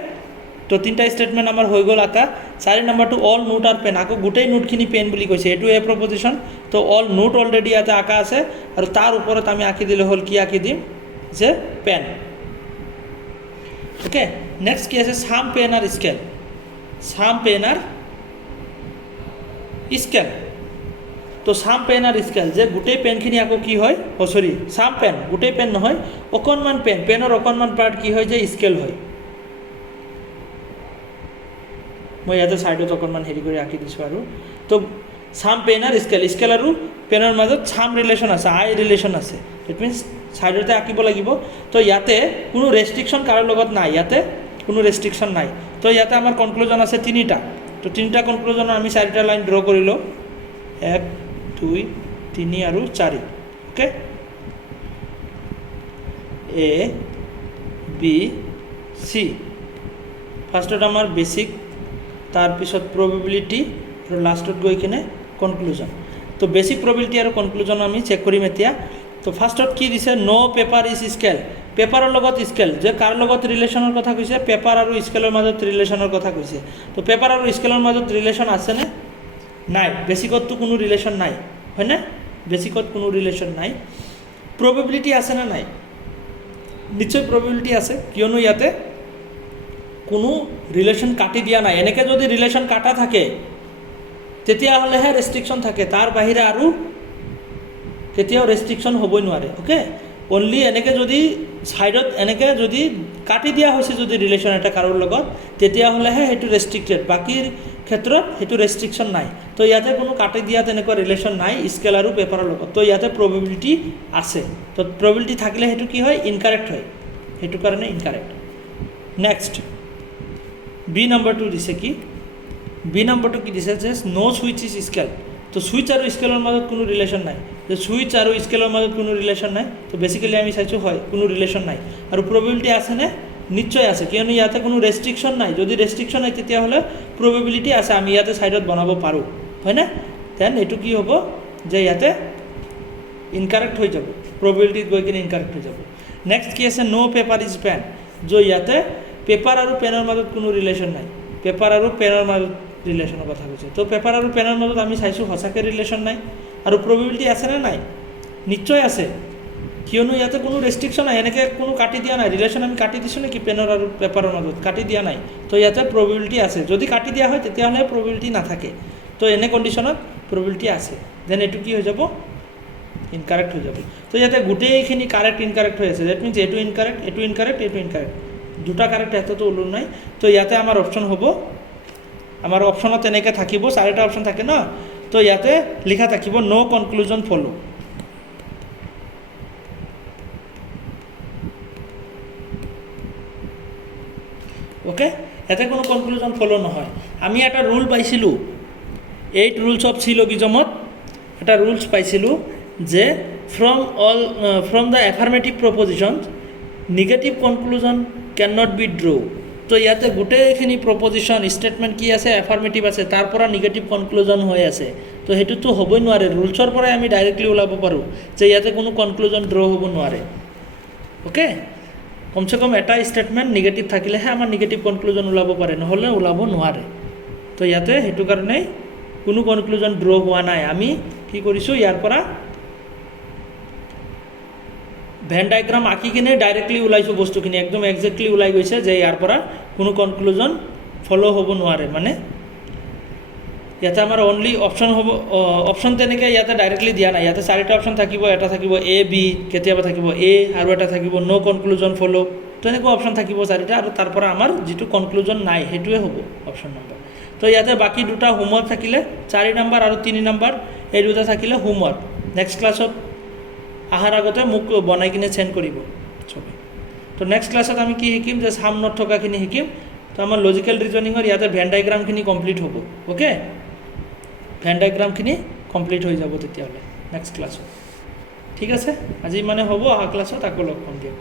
তো তিনিটা ষ্টেটমেণ্ট আমাৰ হৈ গ'ল আঁকা। 4 নম্বৰটো অল নোট আৰু পেন, আকৌ গোটেই নোটখিনি পেন বুলি কৈছে, এইটো এ প্ৰপজিশ্যন। তো অল নোট অলৰেডি ইয়াতে আঁকা আছে আৰু তাৰ ওপৰত আমি আঁকি দিলে হ'ল, কি আঁকি দিম? যে পেন। ওকে, নেক্সট কি আছে? সাম পেন আর স্কেল, সাম পেন আর স্কেল। তো সাম পেন আৰু স্কেল যে গোটেই পেনখিনি আকৌ কি হয় সৰি সাম পেন গোটেই পেন নহয় অকণমান পেনৰ অকণমান পাৰ্ট কি হয় যে স্কেল হয় মই ইয়াতে ছাইডত অকণমান হেৰি কৰি আঁকি দিছোঁ আৰু তো সাম পেন আৰু স্কেল আৰু পেনৰ মাজত সাম ৰিলেশ্যন আছে আই ৰিলেশ্যন আছে ইট মিনছ ছাইডতে আঁকিব লাগিব তো ইয়াতে কোনো ৰেষ্ট্ৰিকশ্যন কাৰোৰ লগত নাই ইয়াতে কোনো ৰেষ্ট্ৰিকশ্যন নাই তো ইয়াতে আমাৰ কনক্লুজন আছে তিনিটা তো তিনিটা কনক্লুজনৰ আমি চাৰিটা লাইন ড্ৰ কৰিলোঁ 1 2 3 আৰু 4 ওকে এ বি সি ফাৰ্ষ্টত আমাৰ বেছিক তাৰপিছত প্ৰবেবিলিটি আৰু লাষ্টত গৈ কিনে কনক্লুজন তো বেছিক প্ৰবেবিলিটি আৰু কনক্লুজন আমি চেক কৰিম এতিয়া তো ফাৰ্ষ্টত কি দিছে নো পেপাৰ ইজ স্কেল পেপাৰৰ লগত স্কেল যে কাৰ লগত ৰিলেশ্যনৰ কথা কৈছে পেপাৰ আৰু স্কেলৰ মাজত ৰিলেশ্যনৰ কথা কৈছে তো পেপাৰ আৰু স্কেলৰ মাজত ৰিলেশ্যন আছেনে নাই বেছিকততো কোনো ৰিলেশ্যন নাই হয়নে বেছিকত কোনো ৰিলেশ্যন নাই প্ৰবেবিলিটি আছেনে নাই নিশ্চয় প্ৰবেবিলিটি আছে কিয়নো ইয়াতে কোনো ৰিলেশ্যন কাটি দিয়া নাই এনেকৈ যদি ৰিলেশ্যন কাটা থাকে তেতিয়াহ'লেহে ৰেষ্ট্ৰিকশ্যন থাকে তাৰ বাহিৰে আৰু কেতিয়াও ৰেষ্ট্ৰিকশ্যন হ'বই নোৱাৰে অ'কে অনলি এনেকৈ যদি ছাইডত এনেকৈ যদি কাটি দিয়া হৈছে যদি ৰিলেশ্যন এটা কাৰোৰ লগত তেতিয়াহ'লেহে সেইটো ৰেষ্ট্ৰিক্টেড বাকীৰ ক্ষেত্ৰত সেইটো ৰেষ্ট্ৰিকশ্যন নাই তো ইয়াতে কোনো কাটি দিয়া তেনেকুৱা ৰিলেশ্যন নাই স্কেল আৰু পেপাৰৰ লগত তো ইয়াতে প্ৰবেবিলিটি আছে তো প্ৰবেবিলিটি থাকিলে সেইটো কি হয় ইনকাৰেক্ট হয় সেইটো কাৰণে ইনকাৰেক্ট নেক্সট বি নম্বৰটো দিছে কি বি নম্বৰটো কি দিছে যে নো সুইচ ইজ স্কেল তো সুইচ আৰু স্কেলৰ মাজত কোনো ৰিলেশ্যন নাই যে সুইচ আৰু স্কেলৰ মাজত কোনো ৰিলেশ্যন নাই তো বেচিকেলি আমি চাইছোঁ হয় কোনো ৰিলেশ্যন নাই আৰু প্ৰবেবিলিটি আছেনে নিশ্চয় আছে কিয়নো ইয়াতে কোনো ৰেষ্ট্ৰিকশ্যন নাই যদি ৰেষ্ট্ৰিকশ্যন নাই তেতিয়াহ'লে প্ৰবেবিলিটি আছে আমি ইয়াতে ছাইডত বনাব পাৰোঁ হয়নে দেন এইটো কি হ'ব যে ইয়াতে ইনকাৰেক্ট হৈ যাব প্ৰবেবিলিটিত গৈ কিনে ইনকাৰেক্ট হৈ যাব নেক্সট কি আছে নো পেপাৰ ইজ পেন যে ইয়াতে পেপাৰ আৰু পেনৰ মাজত কোনো ৰিলেশ্যন নাই পেপাৰ আৰু পেনৰ মাজত ৰিলেশ্যনৰ কথা কৈছে তো পেপাৰ আৰু পেনৰ মাজত আমি চাইছোঁ সঁচাকৈ ৰিলেশ্যন নাই আৰু প্ৰবেবিলিটি আছেনে নাই নিশ্চয় আছে কিয়নো ইয়াতে কোনো ৰেষ্ট্ৰিকশ্যন নাই এনেকৈ কোনো কাটি দিয়া নাই ৰিলেশ্যন আমি কাটি দিছোঁ নেকি পেনৰ আৰু পেপাৰৰ মাজত কাটি দিয়া নাই তো ইয়াতে প্ৰবেবিলিটি আছে যদি কাটি দিয়া হয় তেতিয়াহ'লে প্ৰবেবিলিটি নাথাকে তো এনে কণ্ডিশ্যনত প্ৰবেবিলিটি আছে দেন এইটো কি হৈ যাব ইনকাৰেক্ট হৈ যাব তো ইয়াতে গোটেইখিনি কাৰেক্ট ইনকাৰেক্ট হৈ আছে ডেট মিনছ এইটো ইনকাৰেক্ট এইটো ইনকাৰেক্ট এইটো ইনকাৰেক্ট দুটা কাৰেক্ট এটাতো ওলোৱা নাই তো ইয়াতে আমাৰ অপশ্যন হ'ব আমাৰ অপশ্যনত তেনেকৈ থাকিব চাৰিটা অপশ্যন থাকে ন তো ইয়াতে লিখা থাকিব নো কনক্লুজন ফ'ল' ওকে ইয়াতে কোনো কনক্লুজন ফ'ল' নহয় আমি এটা ৰুল পাইছিলোঁ 8 ৰুলছ অফ চিলগিজমত এটা ৰুলছ পাইছিলোঁ যে from the affirmative propositions negative conclusion can not be draw তো ইয়াতে গোটেইখিনি প্ৰপ'জিশ্যন ষ্টেটমেণ্ট কি আছে এফাৰ্মেটিভ আছে তাৰ পৰা নিগেটিভ কনক্লুজন হৈ আছে তো সেইটোতো হ'বই নোৱাৰে ৰুলছৰ পৰাই আমি ডাইৰেক্টলি ওলাব পাৰোঁ যে ইয়াতে কোনো কনক্লুজন ড্ৰ হ'ব নোৱাৰে অ'কে কমচে কম এটা ষ্টেটমেণ্ট নিগেটিভ থাকিলেহে আমাৰ নিগেটিভ কনক্লুজন ওলাব পাৰে নহ'লে ওলাব নোৱাৰে তো ইয়াতে সেইটো কাৰণেই কোনো কনক্লুজন ড্ৰ হোৱা নাই আমি কি কৰিছোঁ ইয়াৰ পৰা ভেন ডায়েগ্ৰাম আঁকি কিনে ডাইৰেক্টলি ওলাইছোঁ বস্তুখিনি একদম একজেক্টলি ওলাই গৈছে যে ইয়াৰ পৰা কোনো কনক্লুজন ফ'ল' হ'ব নোৱাৰে মানে ইয়াতে আমাৰ অনলি অপশ্যন হ'ব অপশ্যন তেনেকৈ ইয়াতে ডাইৰেক্টলি দিয়া নাই ইয়াতে চাৰিটা অপশ্যন থাকিব এটা থাকিব এ বি কেতিয়াবা থাকিব এ আৰু এটা থাকিব ন' কনক্লুজন ফ'ল' তো এনেকুৱা অপশ্যন থাকিব চাৰিটা আৰু তাৰ পৰা আমাৰ যিটো কনক্লুজন নাই সেইটোৱে হ'ব অপশ্যন নম্বৰ তো ইয়াতে বাকী দুটা হোমৱৰ্ক থাকিলে 4 নম্বৰ আৰু 3 নম্বৰ এই দুটা থাকিলে হোমৱৰ্ক নেক্সট ক্লাছত অহাৰ আগতে মোক বনাই কিনে চেণ্ড কৰিব চবে তো নেক্সট ক্লাছত আমি কি শিকিম যে চাম নট থকাখিনি শিকিম তো আমাৰ লজিকেল ৰিজনিঙৰ ইয়াতে ভেন ডায়েগ্ৰামখিনি কমপ্লিট হ'ব অ'কে ভেন ডায়েগ্ৰামখিনি কমপ্লিট হৈ যাব তেতিয়াহ'লে নেক্সট ক্লাছত ঠিক আছে আজি মানে হ'ব অহা ক্লাছত আকৌ লগ পাম দিয়ক